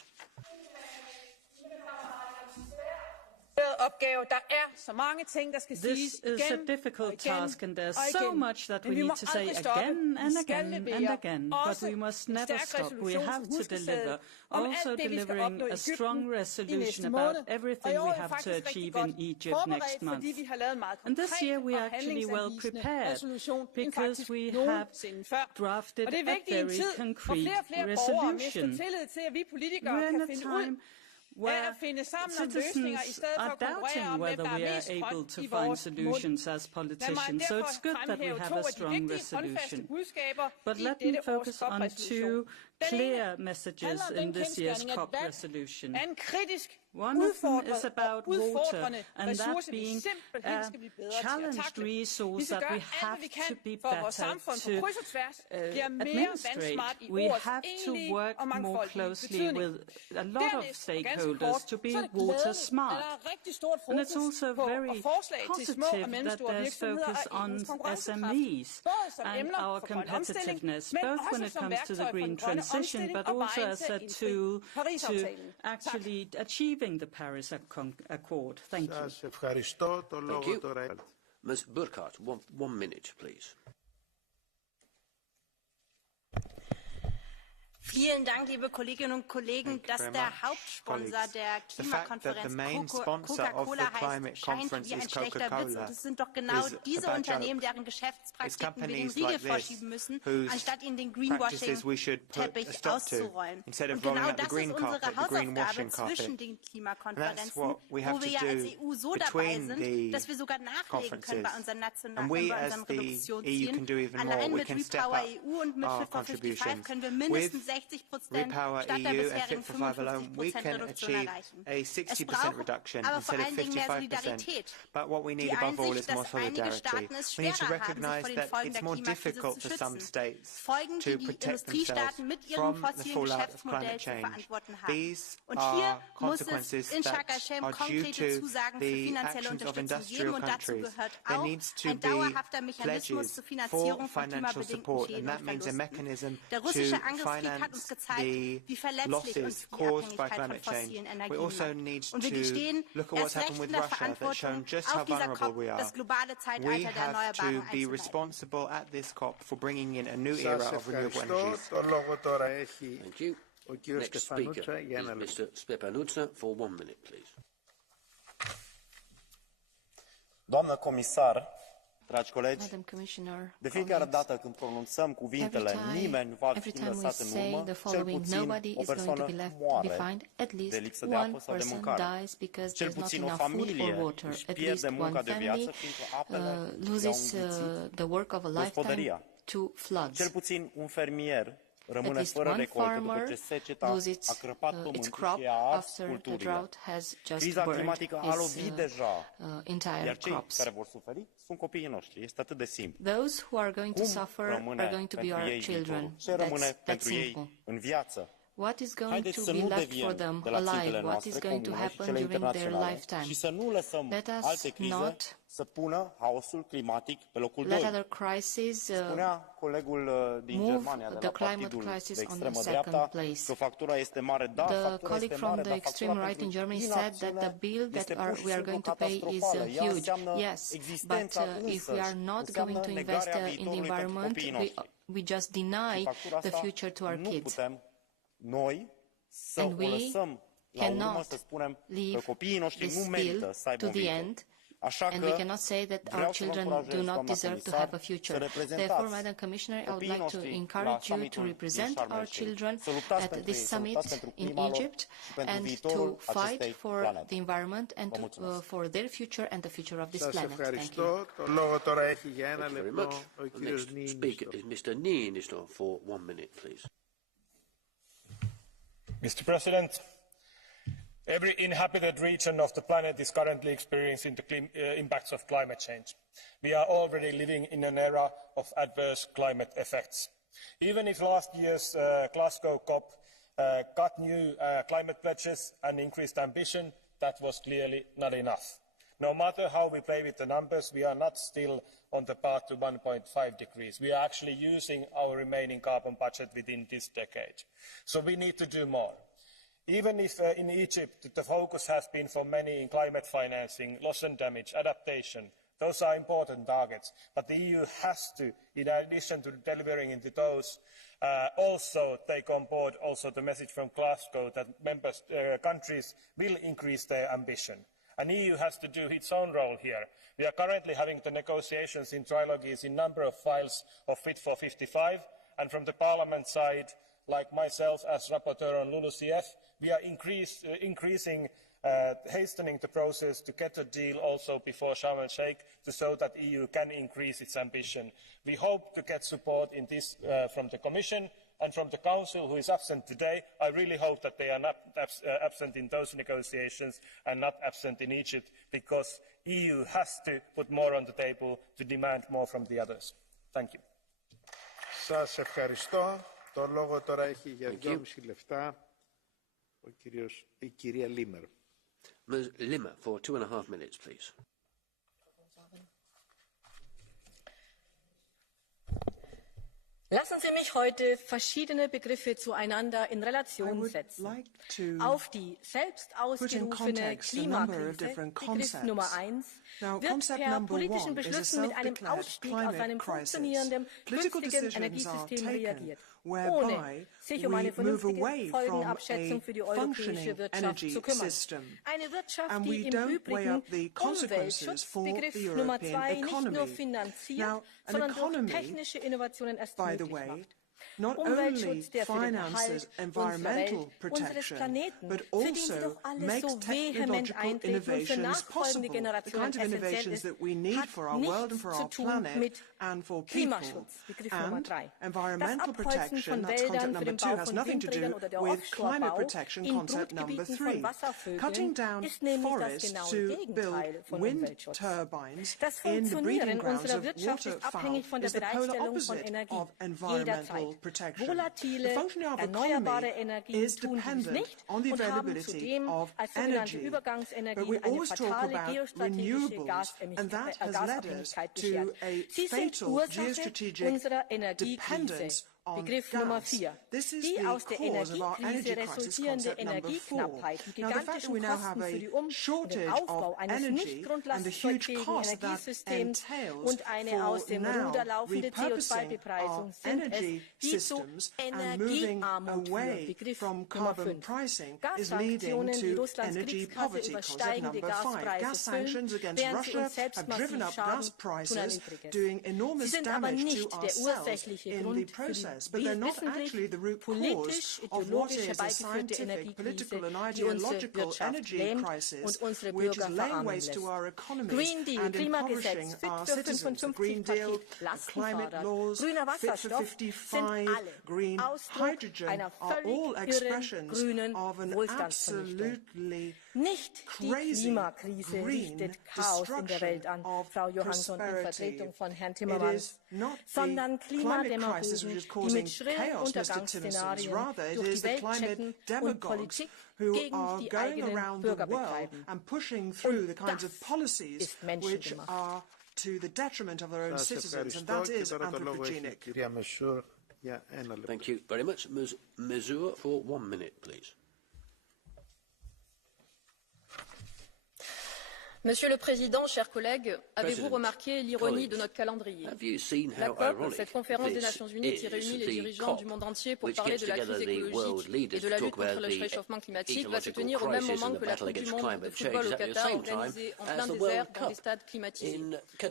This is a difficult task, and there's so much that we need to say again and again and again, but we must never stop. We have to deliver, also delivering a strong resolution about everything we have to achieve in Egypt next month. And this year we are actually well prepared, because we have drafted a very concrete resolution. We're in a time where citizens are doubting whether we are able to find solutions as politicians. So it's good that we have a strong resolution. But let me focus on two clear messages in this year's COP resolution. One of them is about water, and that being a challenged resource that we have to be better to administrate. We have to work more closely with a lot of stakeholders to be water smart. And it's also very positive that there's focus on SMEs and our competitiveness, both when it comes to the green transition, but also as a tool to actually achieving the Paris Accord. Thank you. Thank you. Ms. Burkhardt, one minute, please. Vielen Dank, liebe Kolleginnen und Kollegen, dass der Hauptsponsor der Klimakonferenz Coca-Cola heißt, scheint wie ein schlechter Witz. Und es sind doch genau diese Unternehmen, deren Geschäftspraktiken wir den Riegel vorschieben müssen, anstatt ihnen den Greenwashing-Teppich auszurollen. Und genau das ist unsere Hausaufgabe zwischen den Klimakonferenzen, wo wir ja als EU so dabei sind, dass wir sogar nachlegen können bei unseren nationalen Reduktionszielen. Allein mit Repower EU und mit Fit for 55 können wir mindestens 60% statt der bisherigen 55% Reduktion erreichen. Es braucht aber vor allen Dingen mehr Solidarität. Die Einsicht, dass einige Staaten es schwerer haben, sich vor den Folgen der Klimakrise zu schützen. Folgen, die die Industriestaaten mit ihrem fossilen Geschäftsmodell zu verantworten haben. Und hier muss es in Sharm el-Sheikh konkrete Zusagen für finanzielle Unterstützung geben, und dazu gehört auch ein dauerhafter Mechanismus zur Finanzierung von klimabedingten Schäden und Verlusten. Der russische Angriffskrieg hat uns gezeigt, wie verletzlich uns die Abhängigkeit von fossilen Energien macht. Und wir gestehen erst recht in der Verantwortung, auf dieser COP das globale Zeitalter der Erneuerbaren einzuleiten. Thank you. Next speaker is Mr. Stepanuța for 1 minute, please. Doamnă comisar, dragi colegi, de fiecare dată când pronunțăm cuvintele nimeni nu va fi lăsat în urmă, cel puțin o persoană moare de lipsă de apă sau de mâncare. Cel puțin o familie își pierde munca de viață fiindcă apele i-au înghițit gospodăria. Cel puțin un fermier rămâne fără recoltă după ce seceta a crăpat pământul și a ars culturile. Criza climatică a lovit deja, iar cei care vor suferi sunt copiii noștri. Este atât de simplu. Cum rămâne pentru ei viitorul? Ce rămâne pentru ei în viață? What is going to be left for them alive? What is going to happen during their lifetime? Let us not let other crises move the climate crisis on the second place. The colleague from the extreme right in Germany said that the bill that we are going to pay is huge. Yes, but if we are not going to invest in the environment, we just deny the future to our kids. And we cannot leave this bill to the end And we cannot say that our children do not deserve to have a future. Therefore, Madam Commissioner, I would like to encourage you to represent our children at this summit in Egypt and to fight for the environment and for their future and the future of this planet. Thank you. Thank you very much. The next speaker is Mr. Niinistö for 1 minute, please. Mr. President, every inhabited region of the planet is currently experiencing the impacts of climate change. We are already living in an era of adverse climate effects. Even if last year's Glasgow COP got new climate pledges and increased ambition, that was clearly not enough. No matter how we play with the numbers, we are not still on the path to 1.5 degrees. We are actually using our remaining carbon budget within this decade. So we need to do more. Even if in Egypt the focus has been for many in climate financing, loss and damage, adaptation, those are important targets. But the EU has to, in addition to delivering into those, also take on board also the message from Glasgow that countries will increase their ambition. And the EU has to do its own role here. We are currently having the negotiations in trilogues in a number of files of Fit for 55, and from the Parliament side, like myself as rapporteur on LULUCF, we are hastening the process to get a deal also before Sharm el-Sheikh to show that the EU can increase its ambition. We hope to get support in this from the Commission and from the Council, who is absent today. I really hope that they are not absent in those negotiations and not absent in Egypt, because the EU has to put more on the table to demand more from the others. Thank you. Σας ευχαριστώ. Το λόγο τώρα έχει για 2,5 λεπτά η κυρία Λίμερ. Ms. Limmer for 2.5 minutes, please. Lassen Sie mich heute verschiedene Begriffe zueinander in Relation setzen. Auf die selbst ausgerufene Klimakrise, Begriff Nummer 1, wird per politischen Beschlüssen mit einem Ausstieg aus einem funktionierenden, günstigen Energiesystem reagiert, ohne sich eine vernünftige Folgenabschätzung für die europäische Wirtschaft zu kümmern. Eine Wirtschaft, die im Übrigen Umweltschutz, Begriff Nummer 2, nicht nur finanziert, sondern durch technische Innovationen erst möglich macht. Not only finances environmental protection, but also makes technological innovations possible, the kind of innovations that we need for our world and for our planet and for people. And environmental protection, that's concept number 2, has nothing to do with climate protection, concept number 3. Cutting down forests to build wind turbines in the breeding grounds of waterfowl is the polar opposite of environmental protection. The functioning of economy is dependent on the availability of energy, but we always talk about renewables, and that has led us to a fatal geostrategic dependence on gas. This is the cause of our energy crisis, concept number 4. Now, the fact that we now have a shortage of energy and the huge cost that entails for now repurposing our energy systems and moving away from carbon pricing is leading to energy poverty, concept number 5. Gas sanctions against Russia have driven up gas prices, doing enormous damage to ourselves in the process. But they're not actually the root cause of what is a scientific, political and ideological energy crisis, which is laying waste to our economies and impoverishing our citizens. The Green Deal, the climate laws, Fit for 55, green hydrogen are all expressions of an absolutely crazy green destruction of prosperity. It is not the climate crisis which is causing chaos, Mr. Timmermans. Rather, it is the climate demagogues who are going around the world and pushing through the kinds of policies which are to the detriment of their own citizens, and that is anthropogenic. Thank you very much. Ms. Mazur for 1 minute, please. Monsieur le Président, chers collègues, avez-vous remarqué l'ironie de notre calendrier? La COP, cette conférence des Nations Unies qui réunit les dirigeants du monde entier pour parler de la crise écologique et de la lutte contre le réchauffement climatique, va se tenir au même moment que la Coupe du monde de football au Qatar, organisée en plein désert dans des stades climatisés.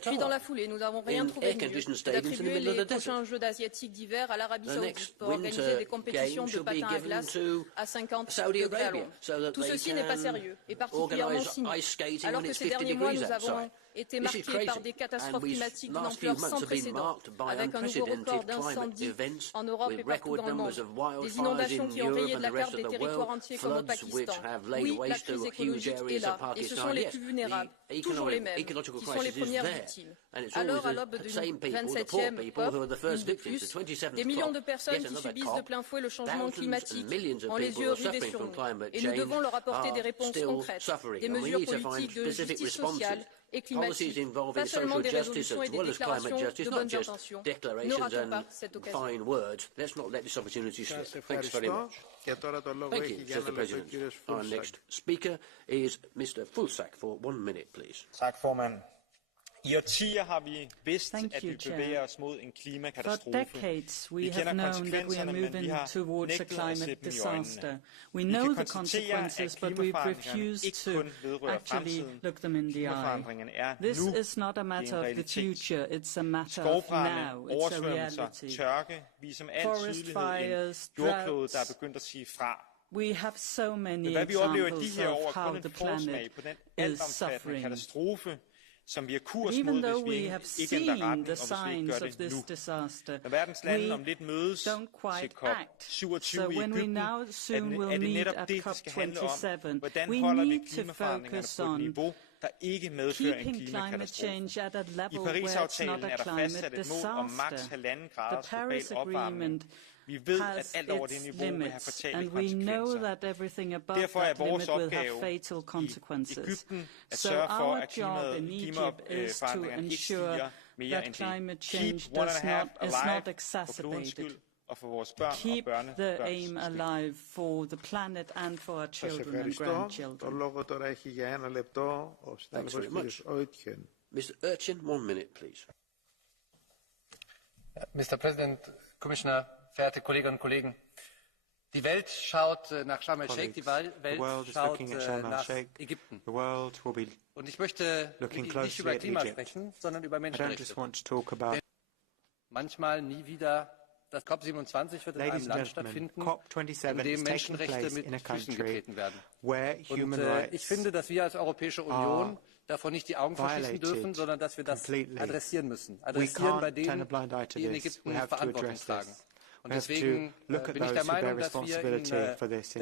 Puis dans la foulée, nous n'avons rien trouvé de mieux que d'attribuer les prochains Jeux asiatiques d'hiver à l'Arabie Saoudite pour organiser des compétitions de patins à glace à 50 degrés à l'ombre. Tout ceci n'est pas sérieux et particulièrement cynique, alors que ces derniers mois, nous avons été marqués par des catastrophes climatiques d'une ampleur sans précédent, avec un nouveau record d'incendies en Europe et partout dans le monde, des inondations qui ont rayé de la carte des territoires entiers comme au Pakistan. Oui, la crise écologique est là, et ce sont les plus vulnérables, toujours les mêmes, qui sont les premières victimes. Alors, à l'aube d'une 27e COP, une de plus, des millions de personnes qui subissent de plein fouet le changement climatique ont les yeux rivés sur nous, et nous devons leur apporter des réponses concrètes, des mesures politiques de justice sociale et climatique, pas seulement des résolutions et des déclarations de bonnes intentions. Ne ratons pas cette occasion. Thanks very much. Thank you, says the President. Our next speaker is Mr. Fulsack for 1 minute, please. Tak, formand. I årtier har vi vidst, at vi bevæger os mod en klimakatastrofe. For decades, we have known that we are moving towards a climate disaster. We know the consequences, but we've refused to actually look them in the eye. This is not a matter of the future, it's a matter of now. It's a reality. Forest fires, droughts. We have so many examples of how the planet is suffering. Even though we have seen the signs of this disaster, we don't quite act. So when we now soon will meet at COP27, we need to focus on keeping climate change at a level where it's not a climate disaster. The Paris Agreement has its limits, and we know that everything above that limit will have fatal consequences. So our job in Egypt is to ensure that climate change is not exacerbated. Keep the aim alive for the planet and for our children and grandchildren. Thanks very much. Mr. Urchin, 1 minute, please. Mr. President, Commissioner, verehrte Kolleginnen und Kollegen, die Welt schaut nach Sharm el-Sheikh, die Welt schaut nach Ägypten. Und ich möchte nicht über Klima sprechen, sondern über Menschenrechte. Denn manchmal nie wieder, das COP27 wird in einem Land stattfinden, in dem Menschenrechte mit Füßen getreten werden. Und ich finde, dass wir als Europäische Union davon nicht die Augen verschließen dürfen, sondern dass wir das adressieren müssen. Adressieren bei denen, die in Ägypten Verantwortung tragen. Und deswegen bin ich der Meinung, dass wir in der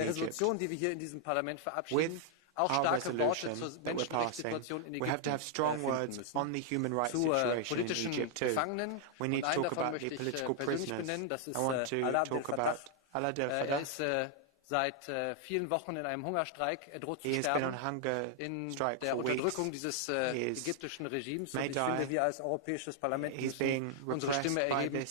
Resolution, die wir hier in diesem Parlament verabschieden, auch starke Worte zur Menschenrechtssituation in Ägypten finden müssen. Zu politischen Gefangenen. Und einen davon möchte ich persönlich benennen, das ist Alaa Er ist seit vielen Wochen in einem Hungerstreik. Er droht zu sterben in der Unterdrückung dieses ägyptischen Regimes. Und ich finde, wir als Europäisches Parlament müssen unsere Stimme erheben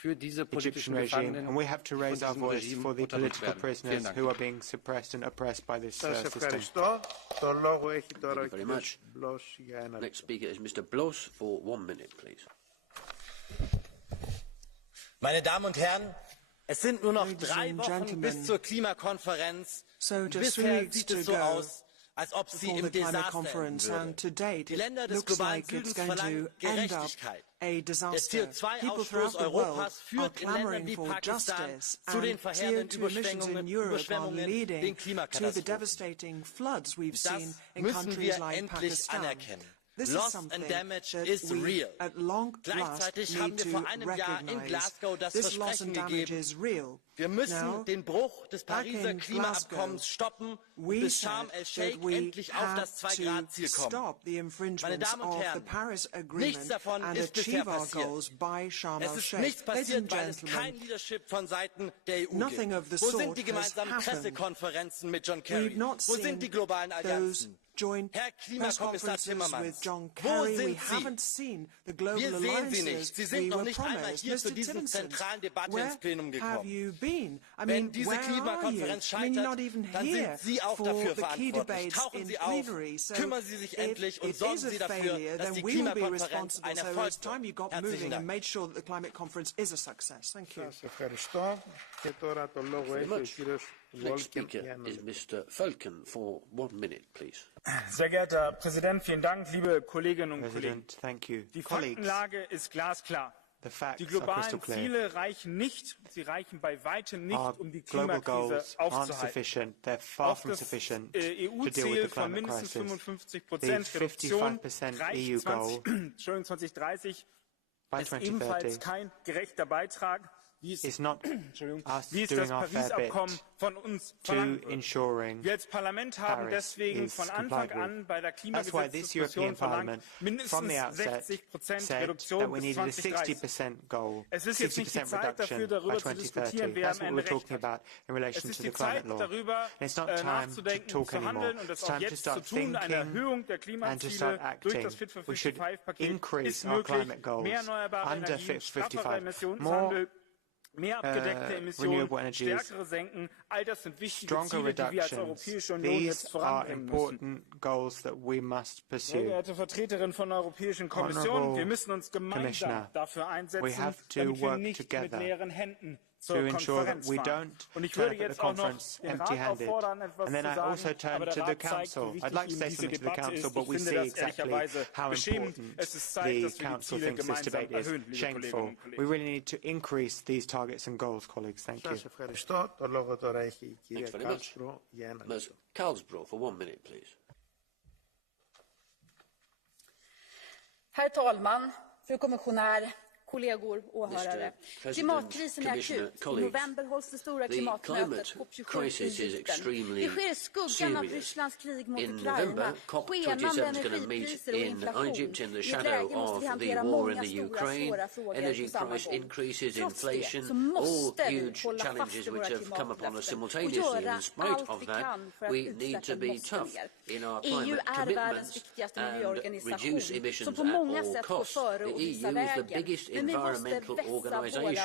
für diese politischen Gefangenen, and we have to raise our voice for the political prisoners who are being suppressed and oppressed by this system. Thank you very much. Next speaker is Mr. Bloss for 1 minute, please. Meine Damen und Herren, es sind nur noch 3 Wochen bis zur Klimakonferenz. Bisher sieht es so aus, als ob sie im Desaster enden würde. Die Länder des globalen Südens verlangen Gerechtigkeit. Der CO2-Ausstoß Europas führt in Ländern wie Pakistan zu den verheerenden Überschwemmungen, den Klimakatastrophen. Das müssen wir endlich anerkennen. Loss and damage is real. Gleichzeitig haben wir vor einem Jahr in Glasgow das Versprechen gegeben, wir müssen den Bruch des Pariser Klimaabkommens stoppen und bis Sharm el-Sheikh endlich auf das 2-Grad-Ziel kommen. Meine Damen und Herren, nichts davon ist bisher passiert. Es ist nichts passiert, weil es kein Leadership von Seiten der EU gibt. Wo sind die gemeinsamen Pressekonferenzen mit John Kerry? Wo sind die globalen Allianzen? joint press conferences with John Kerry. We haven't seen the global alliances we were promised. Mr. Timmermans, where have you been? I mean, where are you? I mean, you're not even here for the key debates in plenary. So if it is a failure, then we will be responsible. So it's time you got moving and made sure that the climate conference is a success. Thank you. Next speaker is Mr. Falken for 1 minute, please. Sehr geehrter Herr Präsident, vielen Dank, liebe Kolleginnen und Kollegen. Die Faktenlage ist glasklar. Die globalen Ziele reichen nicht, sie reichen bei weitem nicht, um die Klimakrise aufzuhalten. Auch das EU-Ziel von mindestens 55% Reduktion reicht 2030 ist ebenfalls kein gerechter Beitrag, wie es das Paris-Abkommen von uns verlangt wird. Wir als Parlament haben deswegen von Anfang an bei der Klimagesetzdiskussion verlangt, mindestens 60% Reduktion bis 2030. Es ist jetzt nicht die Zeit dafür, darüber zu diskutieren, wer am Ende recht hat. Es ist die Zeit, darüber nachzudenken, zu handeln und es auch jetzt zu tun. Eine Erhöhung der Klimaziele durch das Fit for 55-Paket ist möglich. Mehr erneuerbare Energien, strafferer Emissionshandel, mehr abgedeckte Emissionen, stärkere Senken, all das sind wichtige Ziele, die wir als Europäische Union jetzt voranbringen müssen. Sehr geehrte Vertreterin von der Europäischen Kommission, wir müssen uns gemeinsam dafür einsetzen, damit wir nicht mit leeren Händen zur Konferenz fahren. Und ich würde jetzt auch noch den Rat auffordern, etwas zu sagen, aber der Rat zeigt, wie wichtig ihm diese Debatte ist. Ich finde das ehrlicherweise beschämend. Es ist Zeit, dass wir die Ziele gemeinsam erhöhen, liebe Kolleginnen und Kollegen. We really need to increase these targets and goals, colleagues. Thank you. Thanks very much. Ms. Carlsbro for 1 minute, please. Herr talman, fru kommissionär, kollegor, åhörare. Klimatkrisen är akut. I november hålls det stora klimatmötet COP27 i Egypten. Det sker i skuggan av Rysslands krig mot Ukraina, skenande energipriser och inflation. I ett läge måste vi hantera många stora, svåra frågor på samma gång. Trots det så måste vi hålla fast vid våra klimatlöften och göra allt vi kan för att utsläppen måste ner. EU är världens viktigaste miljöorganisation som på många sätt går före och visar vägen. Environmental organisation.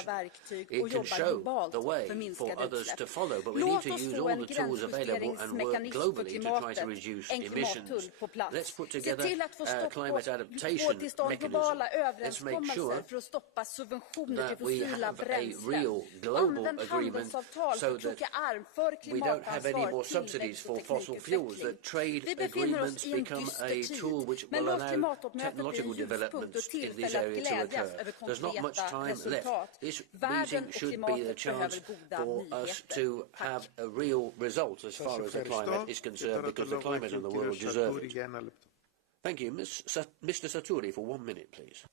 It can show the way for others to follow, but we need to use all the tools available and work globally to try to reduce emissions. Let's put together a climate adaptation mechanism. Let's make sure that we have a real global agreement so that we don't have any more subsidies for fossil fuels, that trade agreements become a tool which will allow technological developments in these areas to occur. There's not much time left. This meeting should be a chance for us to have a real result as far as the climate is concerned, because the climate and the world deserve it. Thank you. Mr. Saturi, for 1 minute, please.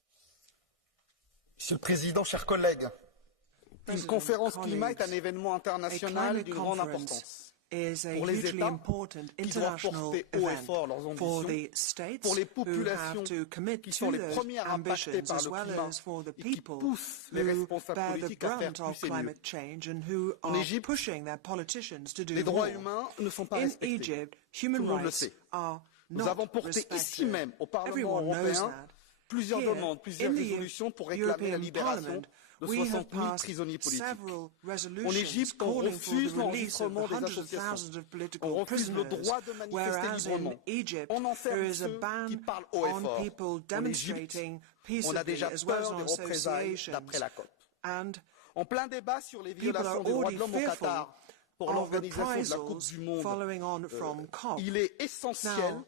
Monsieur le Président, chers collègues, une conférence climat est un événement international d'une grande importance. Is a hugely important international event for the states who have to commit to those ambitions, as well as for the people who bear the brunt of climate change and who are pushing their politicians to do more. In Egypt, human rights are not respected. Everyone knows that. Plusieurs demandes, plusieurs résolutions pour réclamer la libération de 60 000 prisonniers politiques. En Égypte, on refuse l'enregistrement des associations. On refuse le droit de manifester librement. On enferme ceux qui parlent haut et fort. En Égypte, on a déjà peur des représailles d'après la COP. En plein débat sur les violations des droits de l'homme au Qatar pour l'organisation de la Coupe du Monde, il est essentiel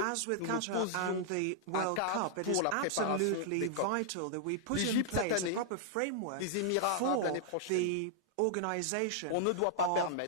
as with Qatar and the World Cup, it is absolutely vital that we put in place a proper framework for the organisation of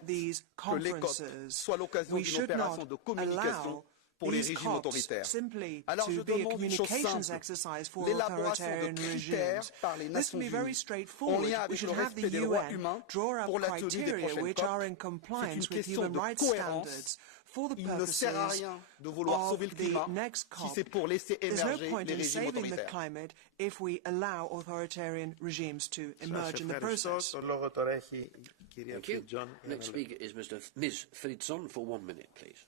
these conferences. We should not allow these COPs simply to be a communications exercise for authoritarian regimes. This can be very straightforward. We should have the UN draw up criteria which are in compliance with human rights standards for the purposes of the next COP. There's no point in saving the climate if we allow authoritarian regimes to emerge in the process. Thank you. Next speaker is Ms. Fritzon for 1 minute, please.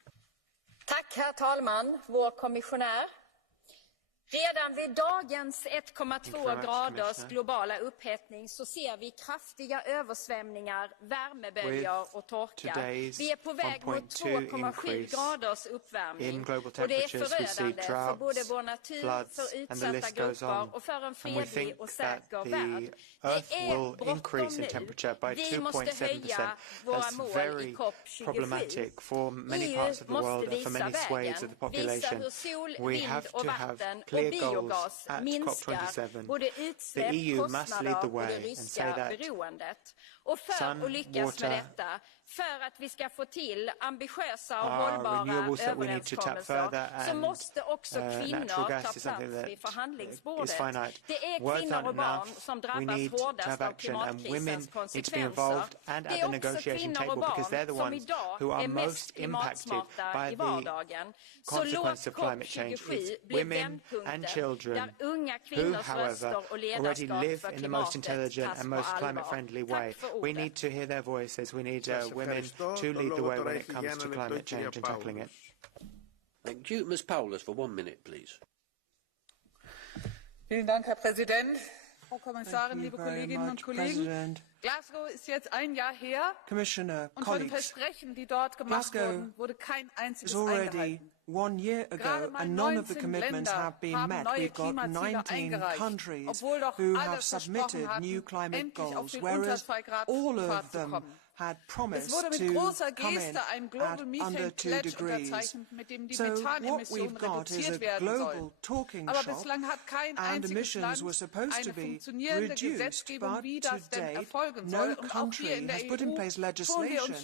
Tack, herr talman, vår kommissionär. Redan vid dagens 1,2 graders globala upphettning så ser vi kraftiga översvämningar, värmeböljor och torka. Vi är på väg mot 2,7 graders uppvärmning. Och det är förödande för både vår natur, för utsatta grupper och för en fredlig och säker värld. Det är bråttom nu. Vi måste höja våra mål i COP27. EU måste visa vägen, visa hur sol, vind och vatten och biogas minskar både utsläpp, kostnader och det ryska beroendet. Och för att lyckas med detta, för att vi ska få till ambitiösa och hållbara överenskommelser, så måste också kvinnor ta plats vid förhandlingsbordet. Det är kvinnor och barn som drabbas hårdast av klimatkrisens konsekvenser. Det är också kvinnor och barn som idag är mest klimatsmarta i vardagen. Så låt COP27 bli vändpunkten där unga kvinnors röster och ledarskap för klimatet tas på allvar. Tack för We need to hear their voices. We need women to lead the way when it comes to climate change and tackling it. Thank you. Ms. Paulus, for 1 minute, please. Vielen Dank, Herr Präsident, Frau Kommissarin, liebe Kolleginnen und Kollegen. Glasgow ist jetzt ein Jahr her und von den Versprechen, die dort gemacht wurden, wurde kein einziges eingehalten. 1 year ago, and none of the commitments have been met. We've got 19 countries who have submitted new climate goals, whereas all of them had promised to come in at under 2 degrees. So what we've got is a global talking shop, and emissions were supposed to be reduced, but to date, no country has put in place legislation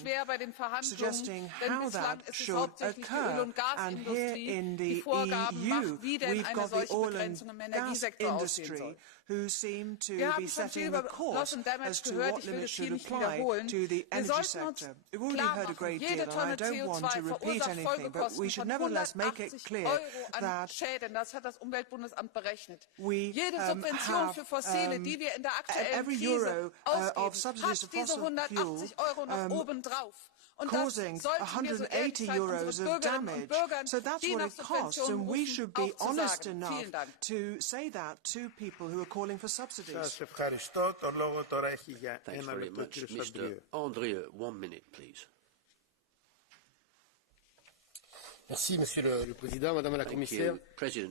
suggesting how that should occur. And here in the EU, we've got the oil and gas industry who seem to be setting the course as to what limits should apply to the energy sector. We've already heard a great deal, and I don't want to repeat anything, but we should nevertheless make it clear that we have every euro of subsidies to fossil fuels causing 180 euros of damage. So that's what it costs, and we should be honest enough to say that to people who are calling for subsidies. Thanks very much. Mr. Andrieu, 1 minute, please. Merci, Monsieur le Président, Madame la Commissaire.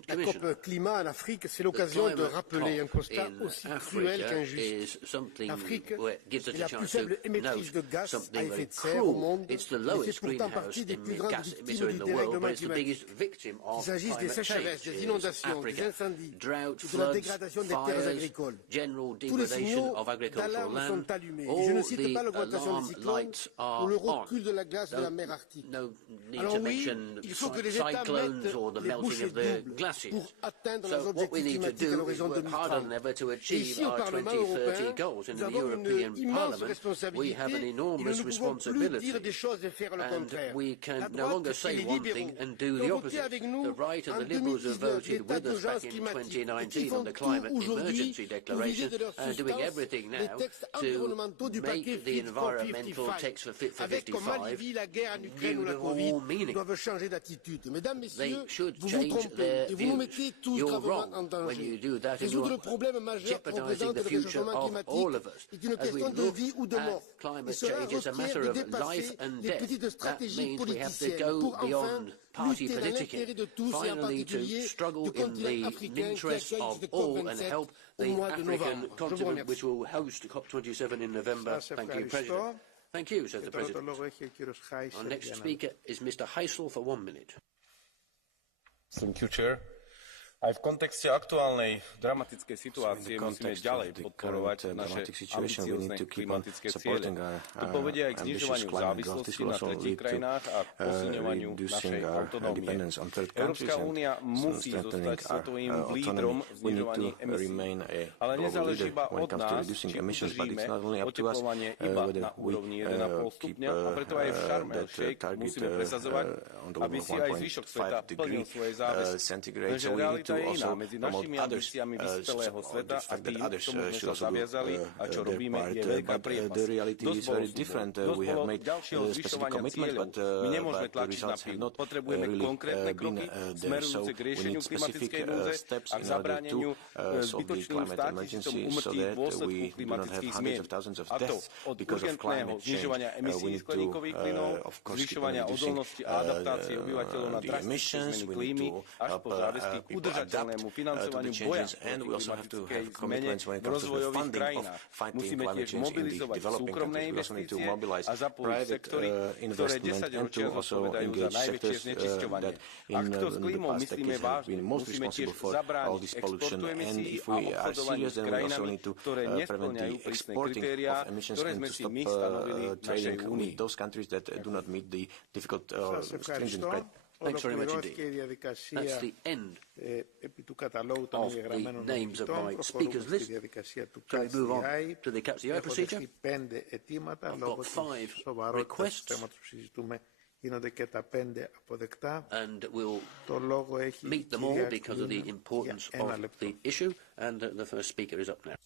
La COP climat en Afrique, c'est l'occasion de rappeler un constat aussi cruel qu'injuste. L'Afrique est la plus faible émettrice de gaz à effet de serre au monde et fait pourtant partie des plus grandes victimes du dérèglement climatique. Qu'il s'agisse des sécheresses, des inondations, des incendies ou de la dégradation des terres agricoles. Tous les signaux d'alarme sont allumés. Et je ne cite pas l'augmentation des cyclones ou le recul de la glace de la mer Arctique. Alors oui, il faut que les États mettent les bouchées doubles pour atteindre leurs objectifs climatiques à l'horizon 2030. Et ici, au Parlement européen, nous avons une immense responsabilité et nous ne pouvons plus dire des choses et faire le contraire. La droite et les libéraux ont voté avec nous en 2019 l'état d'urgence climatique et qui font tout aujourd'hui pour vider de leur substance les textes environnementaux du paquet Fit for 55, avec comme alibi la guerre en Ukraine ou la Covid, doivent changer d'attitude. Mesdames, Messieurs, vous vous trompez et vous nous mettez tous gravement en danger. Résoudre le problème majeur que représente le réchauffement climatique est une question de vie ou de mort. Et cela requiert de dépasser les petites stratégies politiciennes pour enfin lutter dans l'intérêt de tous et en particulier du continent africain qui accueille cette COP27 au mois de novembre. Je vous remercie. Thank you, says the President. Our next speaker is Mr. Heisel for 1 minute. Thank you, Chair. Aj v kontexte aktuálnej dramatickej situácie musíme ďalej podporovať naše ambiciózne klimatické ciele. To povedie aj k znižovaniu závislosti na tretích krajinách a k posilňovaniu našej autonómie. Európska únia musí zostať svetovým lídrom v znižovaní emisí. Ale nezáleží iba od nás, či udržíme oteplovanie iba na úrovni 1,5 stupňa, a preto aj v Sharm el-Sheikh musíme presadzovať, aby si aj zvyšok sveta plnil svoje záväzky. Lenže realita Realita je iná. Medzi našimi ambíciami vyspelého sveta a tým, čomu sme sa zaviazali a čo robíme, je veľká priepasť. Dosť bolo ďalšieho zvyšovania cieľov. My nemôžeme tlačiť na pilu. Potrebujeme konkrétne kroky smerujúce k riešeniu klimatickej núdze a k zabráneniu zbytočným 100 000 úmrtí v dôsledku klimatických zmien. A to od urgentného znižovania emisí skleníkových plynov, zvyšovania odolnosti a adaptácie obyvateľov na drastické zmeny klímy až po záväzky k udržateľnému financovaniu boja proti klimatickej zmene v rozvojových krajinách. Musíme tiež mobilizovať súkromné investície a zapojiť sektory, ktoré 10-ročia zodpovedajú za najväčšie znečisťovanie. Ak to s klímou myslíme vážne, musíme tiež zabrániť exportu emisí a obchodovaniu s krajinami, ktoré nespĺňajú prísne kritériá, ktoré sme si my stanovili v našej únii. Thanks very much indeed. That's the end of the names of my speakers list. Shall we move on to the catch the eye procedure? I've got 5 requests. And we'll meet them all because of the importance of the issue. And the first speaker is up now.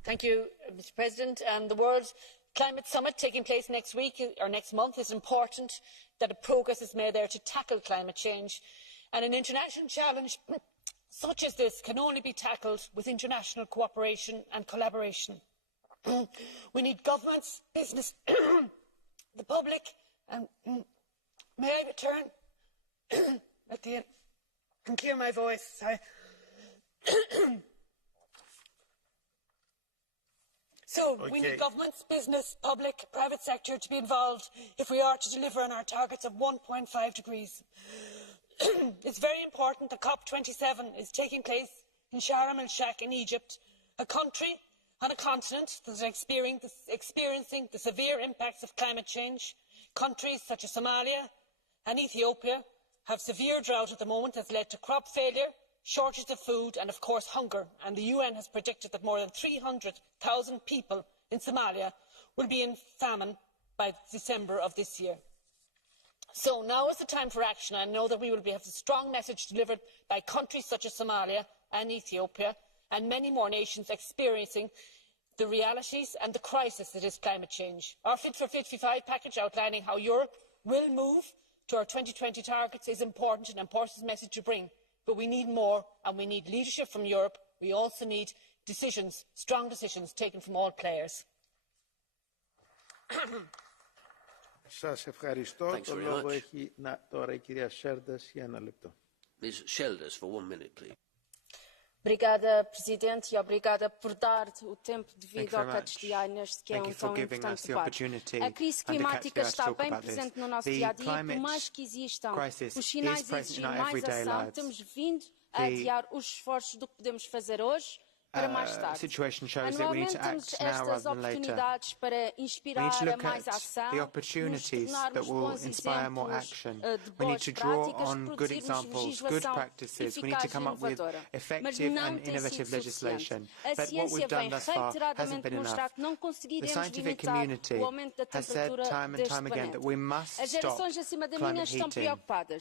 Thank you, Mr. President. The World Climate Summit taking place next week or next month is important that a progress is made there to tackle climate change. And an international challenge such as this can only be tackled with international cooperation and collaboration. We need governments, business, the public, and may I return at the end and clear my voice? Sorry. We need governments, business, public, private sector to be involved if we are to deliver on our targets of 1.5 degrees. It's very important that COP27 is taking place in Sharm el-Sheikh in Egypt, a country on a continent that is experiencing the severe impacts of climate change. Countries such as Somalia and Ethiopia have severe drought at the moment that has led to crop failure, shortage of food and, of course, hunger. And the UN has predicted that more than 300,000 people in Somalia will be in famine by December of this year. So now is the time for action. I know that we will have a strong message delivered by countries such as Somalia and Ethiopia and many more nations experiencing the realities and the crisis that is climate change. Our Fit for 55 package outlining how Europe will move to our 2020 targets is important, an important message to bring. But we need more, and we need leadership from Europe. We also need decisions, strong decisions taken from all players. Σας ευχαριστώ. Το λόγο έχει τώρα η κυρία Σέρντας για 1 λεπτό. Ms. Shelders, for 1 minute, please. Obrigada, Presidente, e obrigada por dar o tempo devido ao catch the eye neste que é tão importante debate. A crise climática está bem presente no nosso dia-a-dia, por mais que existam os sinais a exigir mais ação, temos vindo a adiar os esforços do que podemos fazer hoje para mais tarde. Anualmente temos estas oportunidades para inspirar a mais ação, nos tornarmos bons exemplos de boas práticas, produzirmos legislação eficaz e inovadora. Mas não tem sido suficiente. A ciência vem reiteradamente demonstrar que não conseguiremos limitar o aumento da temperatura deste planeta. As gerações acima da minha estão preocupadas.